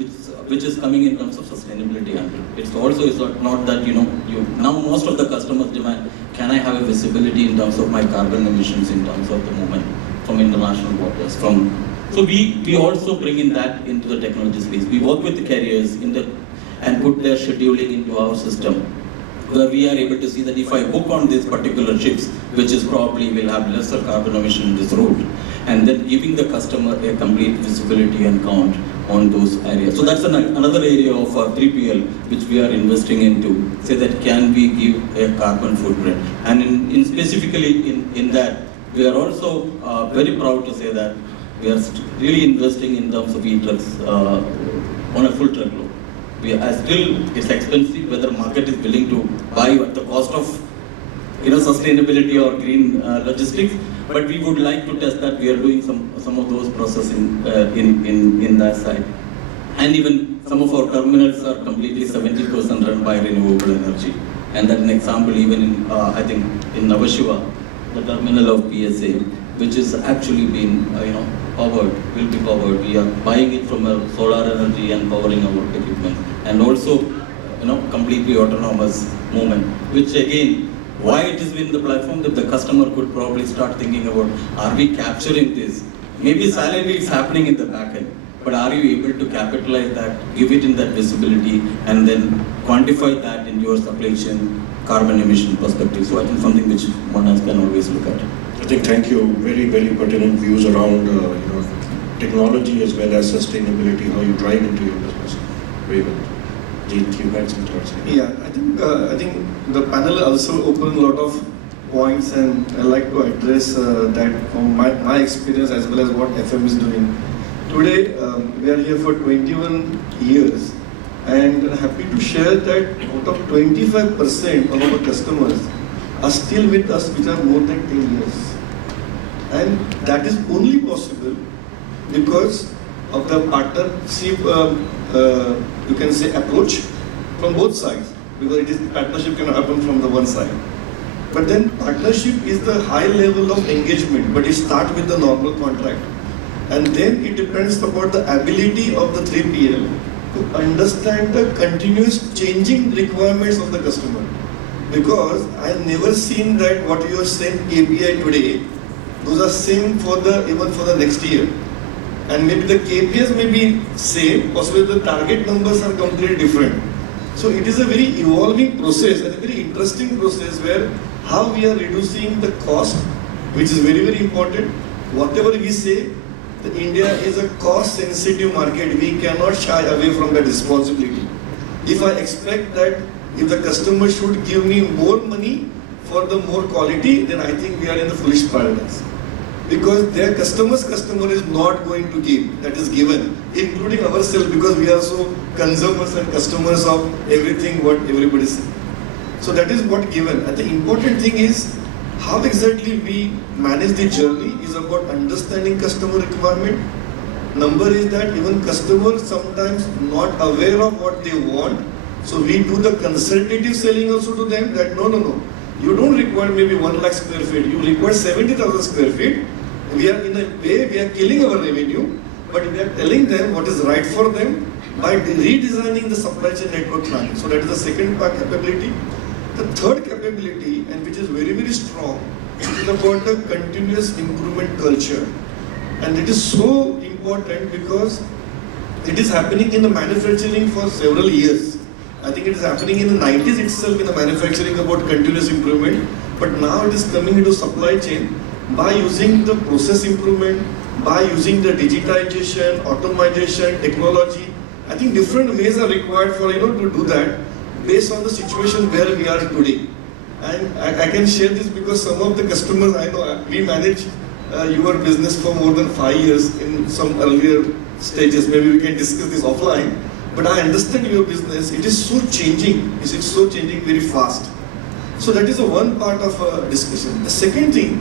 which is coming in terms of sustainability angle. It's also not that now most of the customers demand, can I have a visibility in terms of my carbon emissions in terms of the movement from international waters, from So we also bring in that into the technology space. We work with the carriers and put their scheduling into our system, where we are able to see that if I book on these particular ships, which is probably will have lesser carbon emission in this route, and then giving the customer a complete visibility and count on those areas. So that's another area of 3PL which we are investing into, say that can we give a carbon footprint. And in specifically in that, we are also very proud to say that we are really investing in terms of e-trucks on a full truckload. We are still, it's expensive whether market is willing to buy at the cost of sustainability or green logistics, but we would like to test that. We are doing some of those processing in that side. And even some of our terminals are completely 70% run by renewable energy. And that's an example even in, I think, in Navashiva, the terminal of PSA, which is actually being, powered, will be powered. We are buying it from a solar energy and powering our equipment. And also, completely autonomous movement, which again, why it is in the platform that the customer could probably start thinking about, are we capturing this? Maybe silently it's happening in the back end, but are you able to capitalize that, give it in that visibility, and then quantify that in your supply chain carbon emission perspective? So I think something which one can always look at. I think, thank you. Very, very pertinent views around technology as well as sustainability, how you drive into your business. Very well. Ajit, you had some thoughts here. Yeah, I think the panel also opened a lot of points, and I like to address that from my experience as well as what FM is doing. Today, we are here for 21 years, and I'm happy to share that out of 25% of our customers are still with us, which are more than 10 years. And that is only possible because of the partnership, you can say, approach from both sides. Because partnership cannot happen from the one side. But then partnership is the high level of engagement, but it starts with the normal contract. And then it depends about the ability of the 3PL to understand the continuous changing requirements of the customer. Because I've never seen that what you are saying KPI today, those are same for even for the next year. And maybe the KPIs may be same, possibly the target numbers are completely different. So it is a very evolving process and a very interesting process where how we are reducing the cost, which is very, very important. Whatever we say, India is a cost-sensitive market. We cannot shy away from that responsibility. If I expect that if the customer should give me more money for the more quality, then I think we are in the foolish paradise. Because their customer is not going to give, that is given, including ourselves, because we are so consumers and customers of everything what everybody says. So that is what given. And the important thing is how exactly we manage the journey is about understanding customer requirement. Number is that even customers sometimes not aware of what they want. So we do the consultative selling also to them that no. You don't require maybe 1 lakh square feet, you require 70,000 square feet. We are in a way, we are killing our revenue, but we are telling them what is right for them by redesigning the supply chain network planning. So that is the second part capability. The third capability, and which is very, very strong, is about the continuous improvement culture. And it is so important because it is happening in the manufacturing for several years. I think it is happening in the 90s itself in the manufacturing about continuous improvement, but now it is coming into supply chain by using the process improvement, by using the digitization, automation, technology. I think different ways are required for to do that based on the situation where we are today. And I can share this because some of the customers I know, we manage your business for more than 5 years in some earlier stages. Maybe we can discuss this offline. But I understand your business, it is so changing, it is so changing very fast. So that is the one part of discussion. The second thing,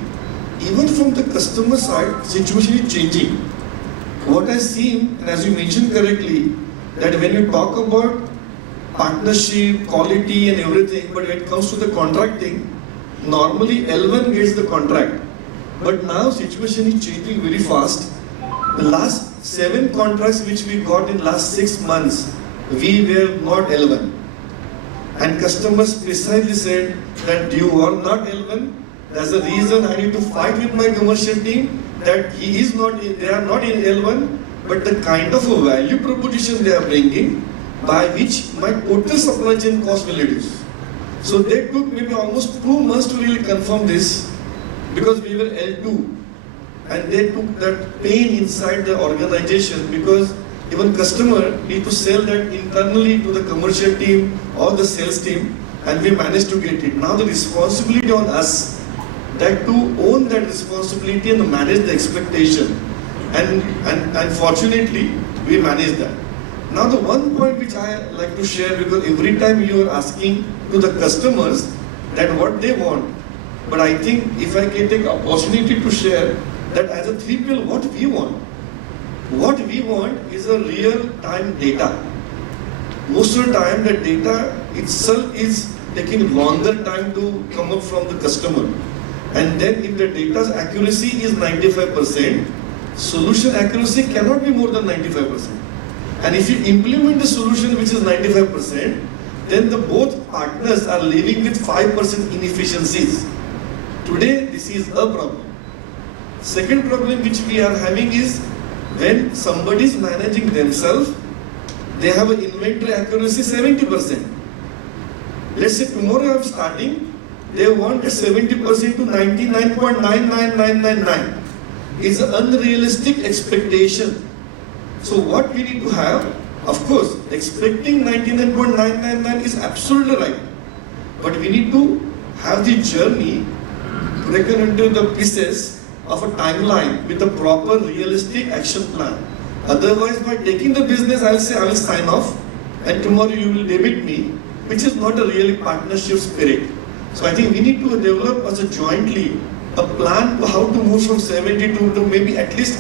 even from the customer side, situation is changing. What I see, and as you mentioned correctly, that when you talk about partnership, quality and everything, but when it comes to the contracting, normally L1 gets the contract. But now situation is changing very fast. The last 7 contracts which we got in last 6 months, we were not L1. And customers precisely said that you are not L1, That's the reason I need to fight with my commercial team that they are not in L1, but the kind of a value proposition they are bringing by which my total supply chain cost will reduce. So they took maybe almost 2 months to really confirm this because we were L2 and they took that pain inside the organization because even customer need to sell that internally to the commercial team or the sales team and we managed to get it. Now the responsibility on us that to own that responsibility and manage the expectation and fortunately we managed that. Now the one point which I like to share because every time you are asking to the customers that what they want, but I think if I can take opportunity to share that as a 3PL what we want. What we want is a real-time data. Most of the time the data itself is taking longer time to come up from the customer. And then if the data's accuracy is 95%, solution accuracy cannot be more than 95%. And if you implement the solution which is 95%, then the both partners are living with 5% inefficiencies. Today, this is a problem. Second problem which we are having is when somebody is managing themselves, they have an inventory accuracy 70%. Let's say tomorrow I'm starting, they want a 70% to 99.99999. It's an unrealistic expectation. So what we need to have, of course, expecting 99.999 is absolutely right. But we need to have the journey broken into the pieces of a timeline with a proper realistic action plan. Otherwise, by taking the business, I'll say I will sign off and tomorrow you will debit me, which is not a really partnership spirit. So I think we need to develop as a jointly a plan to how to move from 72 to maybe at least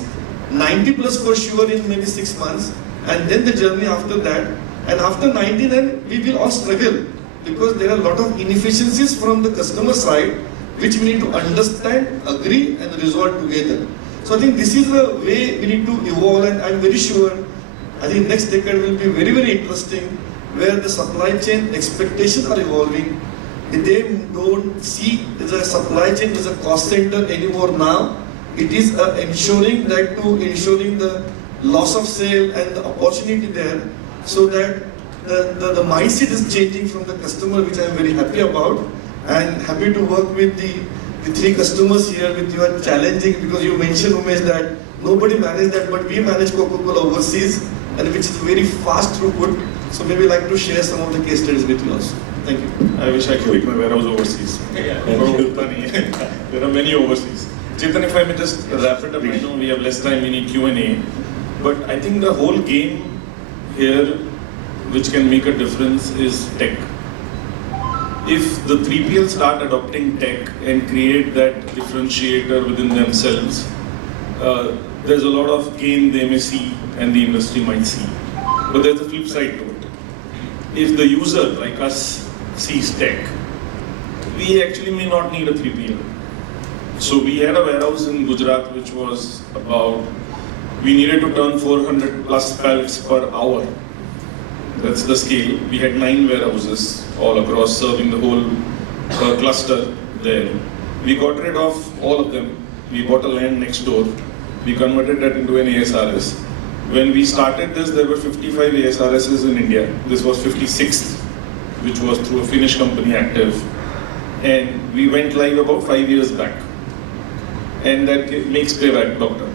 90 plus for sure in maybe 6 months, and then the journey after that. And after 90, then we will all struggle because there are a lot of inefficiencies from the customer side, which we need to understand, agree, and resolve together. So I think this is the way we need to evolve, and I'm very sure, I think next decade will be very, very interesting, where the supply chain expectations are evolving. They don't see the supply chain as a cost center anymore now. It is ensuring the loss of sale and the opportunity there, so that the mindset is changing from the customer, which I am very happy about, and happy to work with the 3 customers here with you are challenging, because you mentioned, Umesh, that nobody managed that, but we manage Coca-Cola overseas, and which is very fast throughput. So maybe like to share some of the case studies with you also. Thank you. I wish I could take my warehouse overseas. There are many overseas. Chetan, if I may just wrap it up, I know we have less time, we need Q&A. But I think the whole game here, which can make a difference, is tech. If the 3PL start adopting tech and create that differentiator within themselves, there's a lot of gain they may see and the industry might see. But there's a flip side to it. If the user, like us, sees tech, we actually may not need a 3PL. So we had a warehouse in Gujarat which was about, we needed to turn 400 plus pallets per hour. That's the scale. We had 9 warehouses all across, serving the whole cluster there. We got rid of all of them. We bought a land next door. We converted that into an ASRS. When we started this, there were 55 ASRSs in India. This was 56th, which was through a Finnish company, Active. And we went live about 5 years back. And that makes payback, doctor.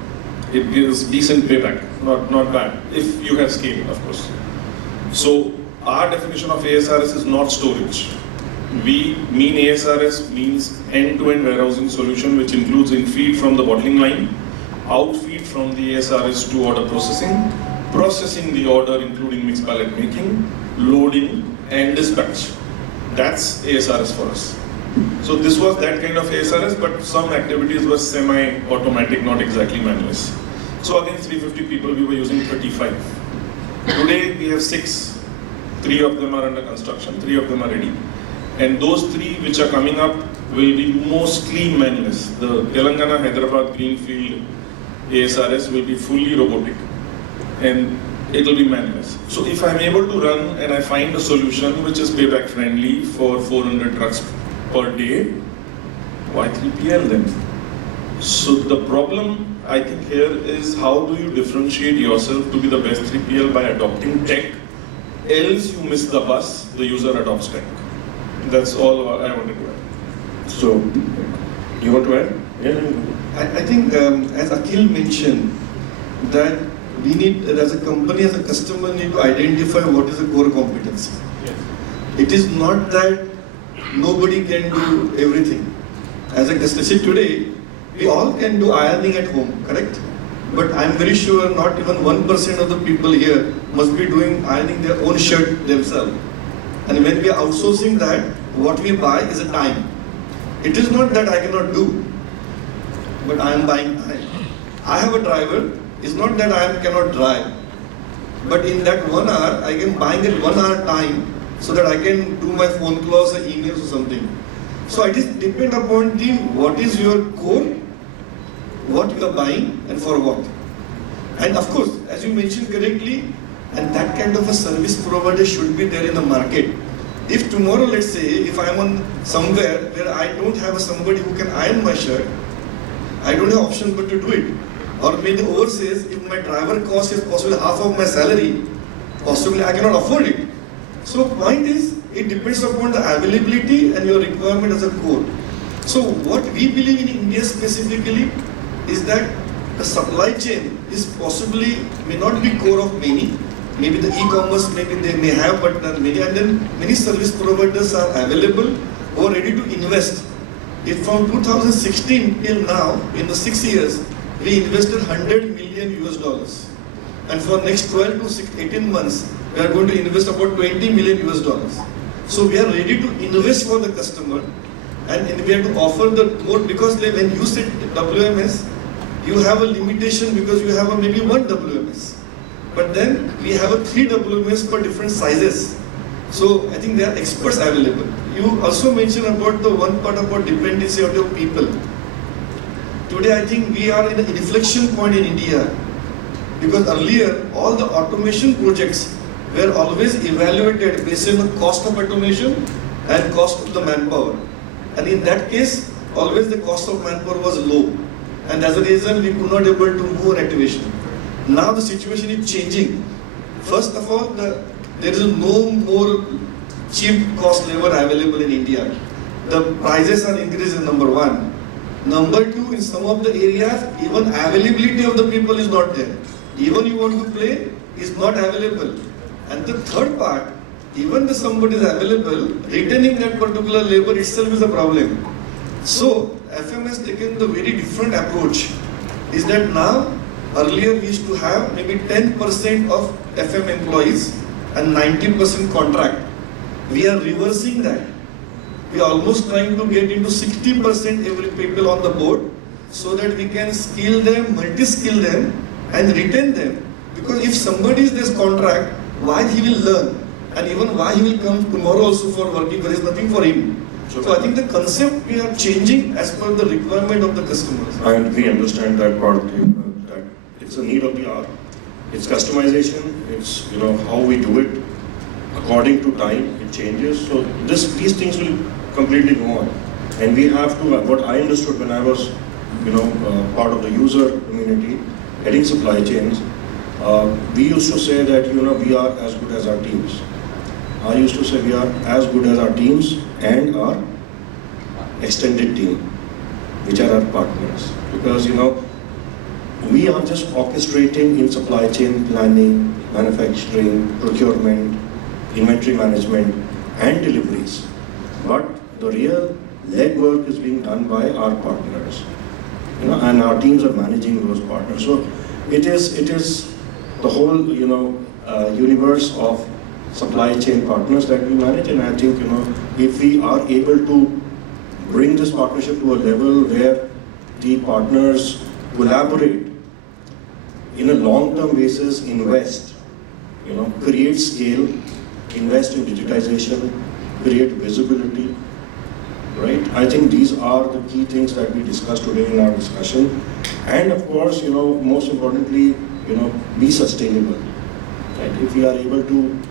It gives decent payback, not bad, if you have scale, of course. So our definition of ASRS is not storage. We mean ASRS means end-to-end warehousing solution, which includes in-feed from the bottling line, out-feed from the ASRS to order processing, processing the order including mixed pallet making, loading, and dispatch. That's ASRS for us. So this was that kind of ASRS, but some activities were semi-automatic, not exactly manual. So against 350 people, we were using 35. Today we have 6. 3 of them are under construction, 3 of them are ready. And those 3 which are coming up will be mostly manual. The Telangana Hyderabad Greenfield ASRS will be fully robotic, and it will be manual. So if I'm able to run and I find a solution which is payback friendly for 400 trucks per day, why 3PL then? So the problem I think here is how do you differentiate yourself to be the best 3PL by adopting tech, else you miss the bus, the user adopts tech. That's all I wanted to add. So, you want to add? Yeah. I think as Akhil mentioned, that we need, as a company, as a customer, need to identify what is the core competency. Yes. It is not that nobody can do everything. As a customer, see today, we all can do ironing at home, correct? But I'm very sure not even 1% of the people here must be doing ironing their own shirt themselves. And when we are outsourcing that, what we buy is a time. It is not that I cannot do, but I am buying time. I have a driver, it's not that I cannot drive. But in that 1 hour, I can buy it 1 hour time so that I can do my phone calls or emails or something. So it is depend upon the what is your core, what you are buying and for what. And of course, as you mentioned correctly, and that kind of a service provider should be there in the market. If tomorrow, let's say, if I am on somewhere where I don't have somebody who can iron my shirt, I don't have option but to do it. Or maybe overseas, if my driver cost is possibly half of my salary, possibly I cannot afford it. So point is, it depends upon the availability and your requirement as a core. So what we believe in India specifically is that the supply chain is possibly, may not be core of many. Maybe the e-commerce, maybe they may have, but not many. And then many service providers are available who are ready to invest. If from 2016 till now, in the 6 years, we invested $100 million US. And for next 12 to 18 months, we are going to invest about $20 million US. So we are ready to invest for the customer, and we have to offer the more, because when you say WMS, you have a limitation because you have maybe one WMS. But then we have a 3 WMS for different sizes. So I think there are experts available. You also mentioned about the one part about dependency of your people. Today I think we are in an inflection point in India, because earlier all the automation projects were always evaluated based on the cost of automation and cost of the manpower. And in that case, always the cost of manpower was low. And as a reason, we could not able to move on activation. Now the situation is changing. First of all, there is no more cheap cost labor available in India. The prices are increasing, number one. Number two, in some of the areas, even availability of the people is not there. Even you want to play, is not available. And the third part, even if somebody is available, retaining that particular labor itself is a problem. So, FM has taken the very different approach. Is that now, earlier we used to have maybe 10% of FM employees and 90% contract. We are reversing that. We are almost trying to get into 60% every people on the board, so that we can skill them, multi-skill them and retain them. Because if somebody is this contract, why he will learn, and even why he will come tomorrow also for working, there is nothing for him. So I think the concept we are changing as per the requirement of the customers. And we understand that part, that it's a need of the hour. It's customization, it's how we do it. According to time, it changes. So these things will completely go on. And we have to, what I understood when I was part of the user community, heading supply chains, we used to say that we are as good as our teams. I used to say we are as good as our teams and our extended team, which are our partners. Because we are just orchestrating in supply chain planning, manufacturing, procurement, inventory management and deliveries. But the real legwork is being done by our partners. And our teams are managing those partners. So it is the whole universe of supply chain partners that we manage, and I think if we are able to bring this partnership to a level where the partners collaborate in a long-term basis, invest, create scale, invest in digitization, create visibility, right? I think these are the key things that we discussed today in our discussion. And of course, most importantly, be sustainable. Right? If we are able to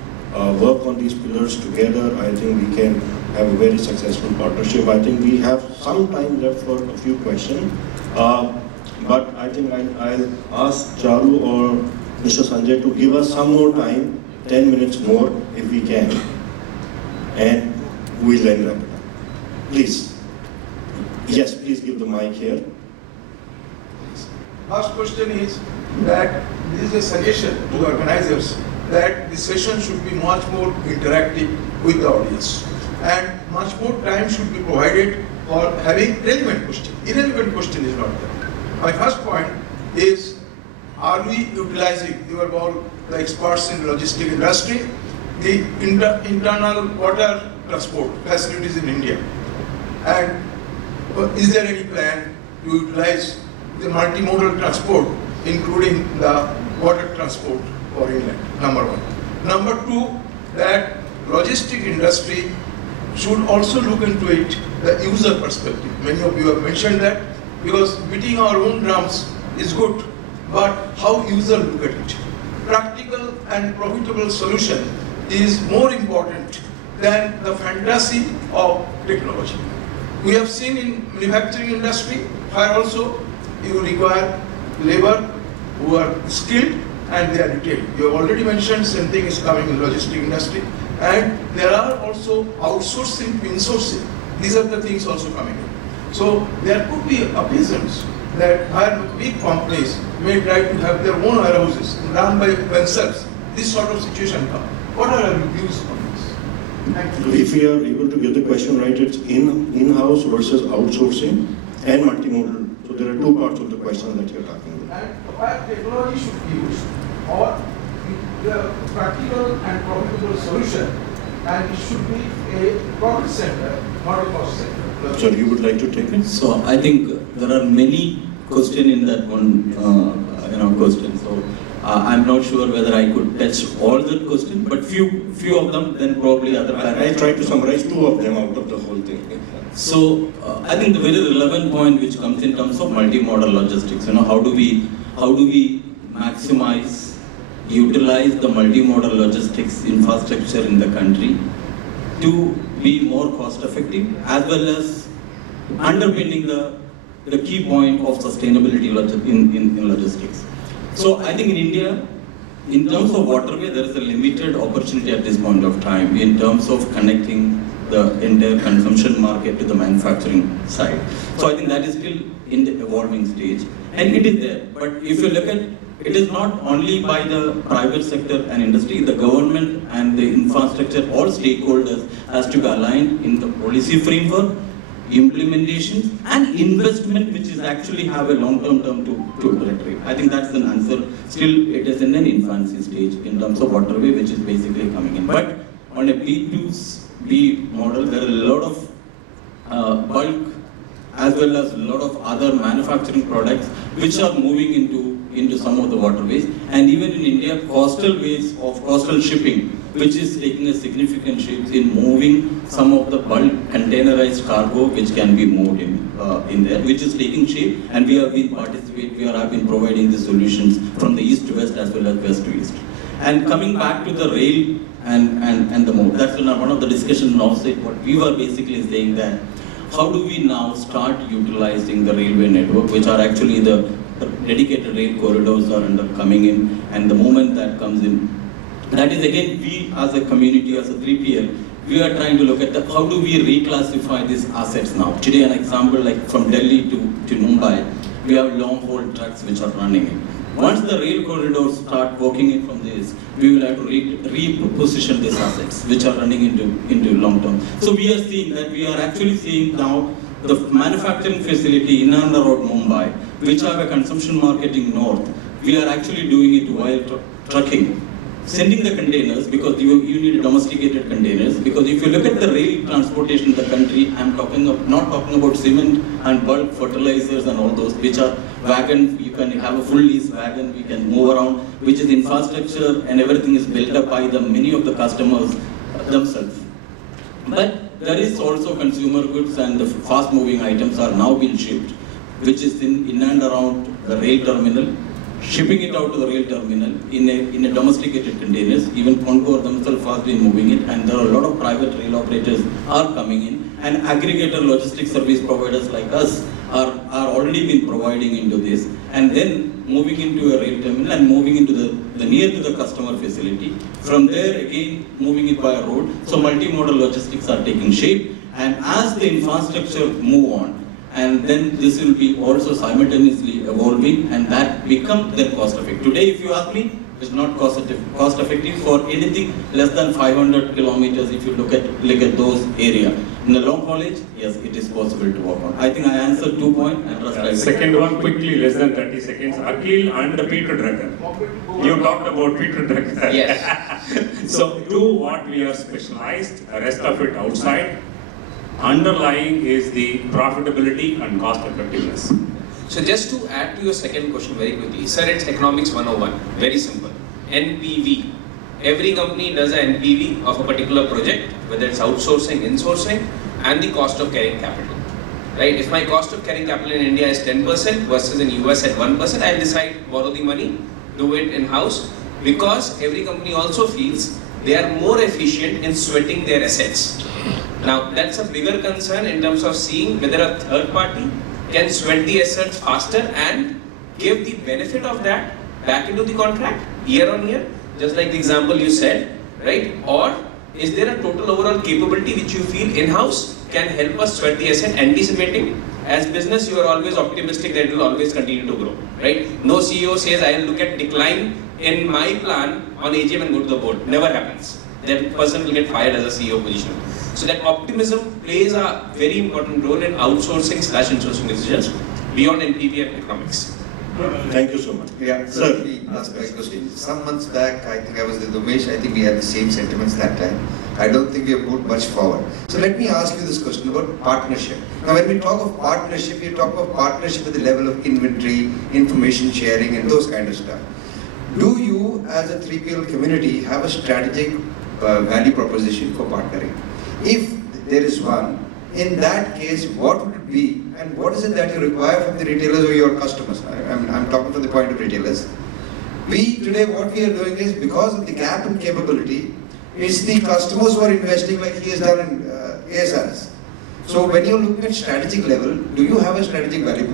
work on these pillars together, I think we can have a very successful partnership. I think we have some time left for a few questions. But I think I'll ask Charu or Mr. Sanjay to give us some more time, 10 minutes more if we can. And we'll then wrap it up. Please. Yes, please give the mic here. First question is that this is a suggestion to the organizers that the session should be much more interactive with the audience and much more time should be provided for having relevant question. Irrelevant question is not there. My first point is, are we utilizing, you are all the experts in logistic industry, the internal water transport facilities in India, and is there any plan to utilize the multimodal transport, including the water transport for inland? Number one. Number two, that logistic industry should also look into it, the user perspective. Many of you have mentioned that, because beating our own drums is good, but how users look at it. Practical and profitable solution is more important than the fantasy of technology. We have seen in manufacturing industry, where also you require labor who are skilled and they are retail. You have already mentioned same thing is coming in logistic industry, and there are also outsourcing to insourcing. These are the things also coming in. So there could be occasions that where big companies may try to have their own warehouses run by themselves. This sort of situation comes. What are your views on this? Thank you. If we are able to get the question right, it's in-house versus outsourcing and multimodal. So there are two parts of the question that you're talking about. And where technology should be used, or the practical and profitable solution, and it should be a profit center, not a cost center. So you would like to take it? So I think there are many questions in that one question. So I'm not sure whether I could touch all the questions, but few of them, then probably other. I tried to summarize two of them out of the whole thing. So I think the very relevant point which comes in terms of multimodal logistics, how do we maximize, utilize the multimodal logistics infrastructure in the country to be more cost effective, as well as underpinning the key point of sustainability in logistics. So I think in India, in terms of waterway, there is a limited opportunity at this point of time in terms of connecting the entire consumption market to the manufacturing side. So I think that is still in the evolving stage, and it is there. But if you look at it, is not only by the private sector and industry, the government and the infrastructure, all stakeholders has to be aligned in the policy framework, implementation and investment, which is actually have a long-term term to penetrate. I think that's an answer. Still, it is in an infancy stage in terms of waterway, which is basically coming in. But on a B2B model, there are a lot of bulk as well as a lot of other manufacturing products which are moving into some of the waterways, and even in India, coastal ways of coastal shipping, which is taking a significant shape in moving some of the bulk containerized cargo which can be moved in there, which is taking shape, and we have been providing the solutions from the east to west as well as west to east. And coming back to the rail and the move, that's one of the discussions now. What we were basically saying that how do we now start utilizing the railway network, which are actually the dedicated rail corridors are coming in, and the moment that comes in, that is again we as a community, as a 3PL, we are trying to look at how do we reclassify these assets now. Today an example like from Delhi to Mumbai, we have long haul trucks which are running in. Once the rail corridors start working in from this, we will have to reposition these assets which are running into long term. So we are seeing that we are actually seeing now the manufacturing facility in and around Mumbai, which have a consumption market in north, we are actually doing it while trucking, sending the containers, because you need domesticated containers, because if you look at the rail transportation in the country, I'm not talking about cement and bulk fertilizers and all those, which are wagons, you can have a full lease wagon, we can move around, which is infrastructure and everything is built up by many of the customers themselves. But there is also consumer goods and the fast moving items are now being shipped, which is in and around the rail terminal, shipping it out to the rail terminal in a domesticated containers. Even Concours themselves has been moving it, and there are a lot of private rail operators are coming in, and aggregator logistics service providers like us are already been providing into this, and then moving into a rail terminal and moving into the near to the customer facility. From there again moving it by road. So multimodal logistics are taking shape, and as the infrastructure move on, and then this will be also simultaneously evolving, and that become then cost effective. Today, if you ask me, it's not cost effective for anything less than 500 kilometers. If you look at those area in the long haulage, yes, it is possible to work on. I think I answered 2 points and rest Second one quickly, less than 30 seconds. Akhil and Peter Drucker. You talked about Peter Drucker. Yes. So do what we are specialized, the rest of it outside. Underlying is the profitability and cost effectiveness. So just to add to your second question very quickly, sir, it's economics 101, very simple. NPV. Every company does an NPV of a particular project, whether it's outsourcing, insourcing, and the cost of carrying capital. Right? If my cost of carrying capital in India is 10% versus in US at 1%, I'll decide borrow the money, do it in-house, because every company also feels they are more efficient in sweating their assets. Now, that's a bigger concern in terms of seeing whether a third party can sweat the assets faster and give the benefit of that back into the contract year on year, just like the example you said, right? Or is there a total overall capability which you feel in-house can help us sweat the asset, anticipating? As business, you are always optimistic that it will always continue to grow, right? No CEO says, I will look at decline in my plan on AGM and go to the board. Never happens. That person will get fired as a CEO position. So that optimism plays a very important role in outsourcing/insourcing decisions beyond NPV and economics. Thank you so much. Yeah, Sir. let me ask my question. Some months back, I think I was with Umesh, I think we had the same sentiments that time. I don't think we have moved much forward. So let me ask you this question about partnership. Now when we talk of partnership, we talk of partnership at the level of inventory, information sharing and those kind of stuff. Do you as a 3PL community have a strategic value proposition for partnering? If there is one, in that case, what would it be, and what is it that you require from the retailers or your customers? I'm talking from the point of retailers. Today what we are doing is, because of the gap in capability, it's the customers who are investing like he has done in ASRs. So when you're looking at strategic level, do you have a strategic value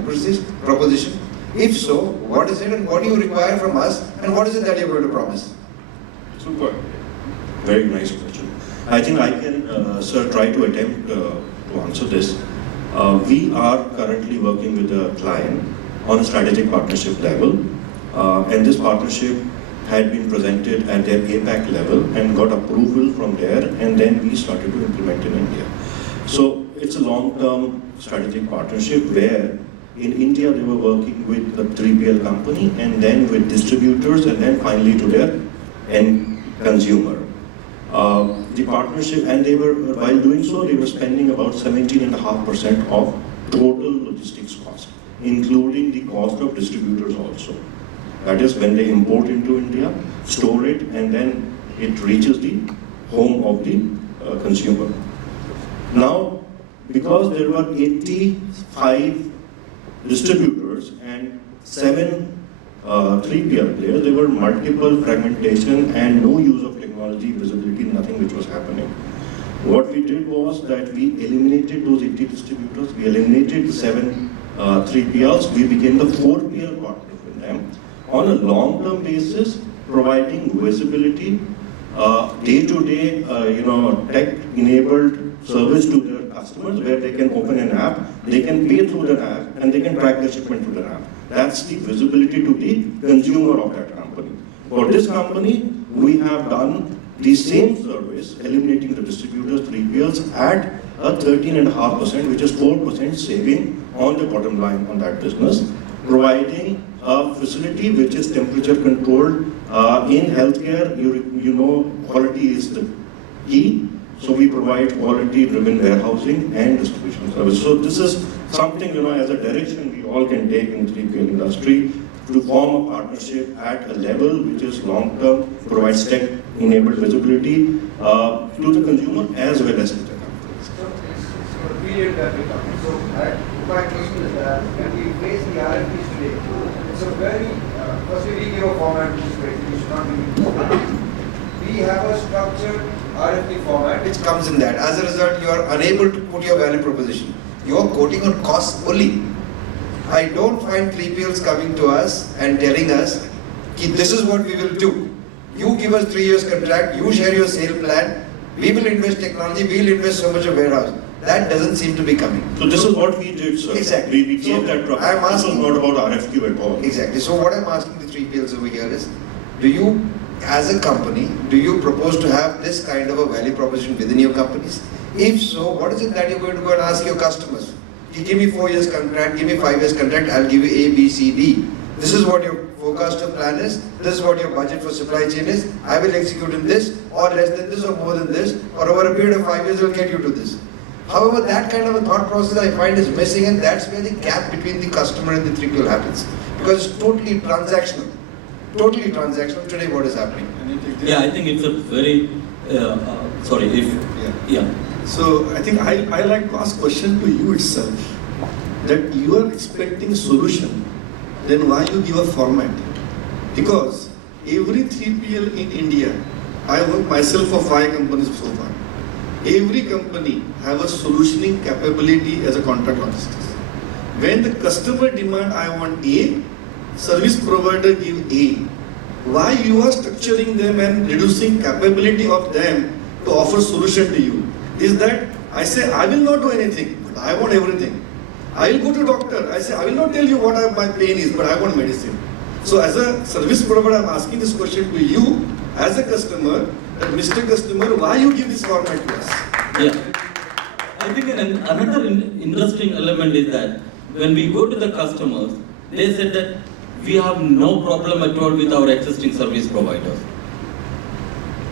proposition? If so, what is it and what do you require from us, and what is it that you're going to promise? Super. Very nice question. I think I can, sir, try to attempt to answer this. We are currently working with a client on a strategic partnership level, and this partnership had been presented at their APAC level and got approval from there, and then we started to implement in India. So it's a long-term strategic partnership where in India they were working with a 3PL company and then with distributors and then finally to their end consumer. The partnership, and they were, while doing so, they were spending about 17.5% of total logistics cost, including the cost of distributors also. That is when they import into India, store it, and then it reaches the home of the consumer. Now, because there were 85 distributors and 7 3PL players, there were multiple fragmentation and no use of technology, visibility, nothing which was happening. What we did was that we eliminated those 80 distributors, we eliminated the 7 3PLs, we became the 4PL partner with them on a long-term basis, providing visibility, day-to-day, tech-enabled service to their customers, where they can open an app, they can pay through the app, and they can track their shipment through the app. That's the visibility to the consumer of that company. For this company, we have done the same service, eliminating the distributors, 3PLs, at a 13.5%, which is 4% saving on the bottom line on that business, providing a facility which is temperature controlled. In healthcare, you know, quality is the key. So we provide quality-driven warehousing and distribution service. So this is something, as a direction we all can take in the 3PL industry to form a partnership at a level which is long-term, provides tech-enabled visibility to the consumer as well as to the companies. So period that we come. So my question is that when we face the RFPs today, it's a very First, we give a format to spread. We should not be. We have a structured RFP format which comes in that. As a result, you are unable to put your value proposition. You are quoting on costs only. I don't find 3PLs coming to us and telling us, this is what we will do. You give us 3 years contract, you share your sale plan, we will invest technology, we will invest so much of warehouse. That doesn't seem to be coming. So this is what we did, sir. Exactly. We gave that proposal. I'm asking, this was not about RFQ at all. Exactly. So what I'm asking the 3PLs over here is, do you, as a company, do you propose to have this kind of a value proposition within your companies? If so, what is it that you're going to go and ask your customers? You give me 4 years contract, give me 5 years contract, I'll give you A, B, C, D. This is what your forecast of plan is, this is what your budget for supply chain is, I will execute in this, or less than this, or more than this, or over a period of 5 years will get you to this. However, that kind of a thought process I find is missing, and that's where the gap between the customer and the 3PL happens. Because it's totally transactional. Totally transactional today what is happening. Yeah, I think it's a very, sorry, if, yeah. So I think I like to ask question to you itself, that you are expecting solution, then why you give a format? Because every 3PL in India, I work myself for 5 companies so far. Every company have a solutioning capability as a contract logistics. When the customer demand I want A, service provider give A. Why you are structuring them and reducing capability of them to offer solution to you? Is that I say I will not do anything, but I want everything. I will go to doctor, I say I will not tell you what my pain is, but I want medicine. So as a service provider, I am asking this question to you as a customer, that Mr. Customer, why you give this format to us? Yeah. I think another interesting element is that when we go to the customers, they said that we have no problem at all with our existing service providers.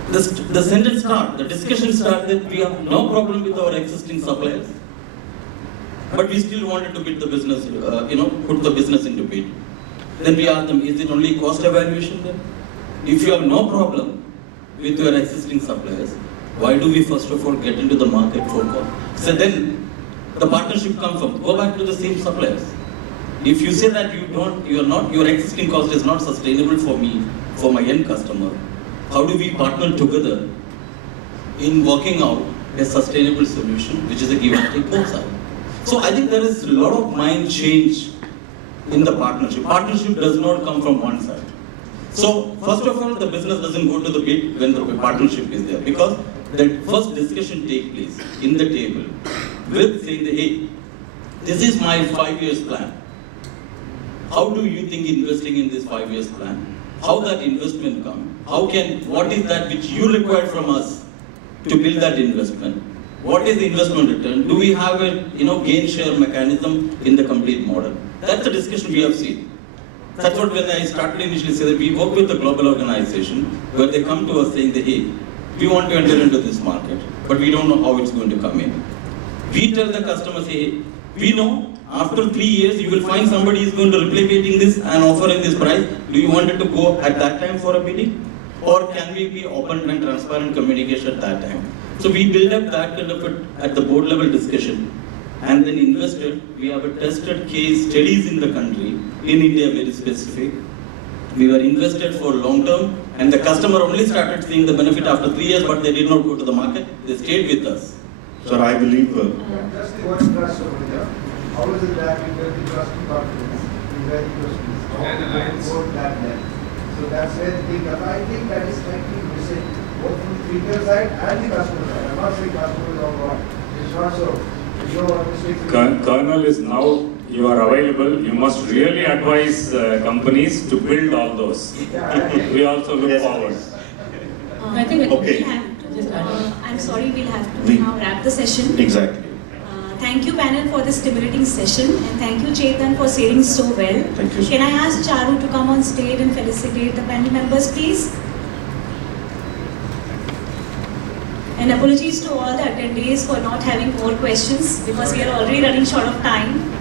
The sentence start, the discussion start that we have no problem with our existing suppliers, but we still wanted to bid the business, put the business into bid. Then we ask them, is it only cost evaluation then? If you have no problem with your existing suppliers, why do we first of all get into the market for cost? So then the partnership comes from, go back to the same suppliers. If you say that your existing cost is not sustainable for me, for my end customer, how do we partner together in working out a sustainable solution, which is a give and take both sides? So I think there is a lot of mind change in the partnership. Partnership does not come from one side. So first of all, the business doesn't go to the bid when the partnership is there, because the first discussion takes place in the table with saying, that, hey, this is my 5 years plan. How do you think investing in this 5 years plan? How that investment come? What is that which you require from us to build that investment? What is the investment return? Do we have a gain share mechanism in the complete model? That's the discussion we have seen. That's what when I started initially saying that we work with the global organization where they come to us saying that, hey, we want to enter into this market, but we don't know how it's going to come in. We tell the customers, hey, we know after 3 years you will find somebody is going to replicating this and offering this price. Do you want it to go at that time for a bidding? Or can we be open and transparent communication at that time? So we build up that kind of at the board level discussion. And then invested, we have a tested case studies in the country, in India very specific. We were invested for long term, and the customer only started seeing the benefit after 3 years, but they did not go to the market, they stayed with us. Sir, I believe... Just the one trust over there. How is it that you build the trust and confidence? In very questions. How do you support that net? So that's where the thing, I think that is slightly missing, both from the 3PL side and the customer side. I'm not saying customer is all wrong. It's not so. Colonel is now, you are available, you must really advise companies to build all those. We also look forward. I think Okay. we have to, I'm sorry, we'll have to now wrap the session. Exactly. Thank you panel for this stimulating session, and thank you Chetan for sailing so well. Thank you. Can I ask Charu to come on stage and felicitate the panel members, please? And apologies to all the attendees for not having more questions, because we are already running short of time.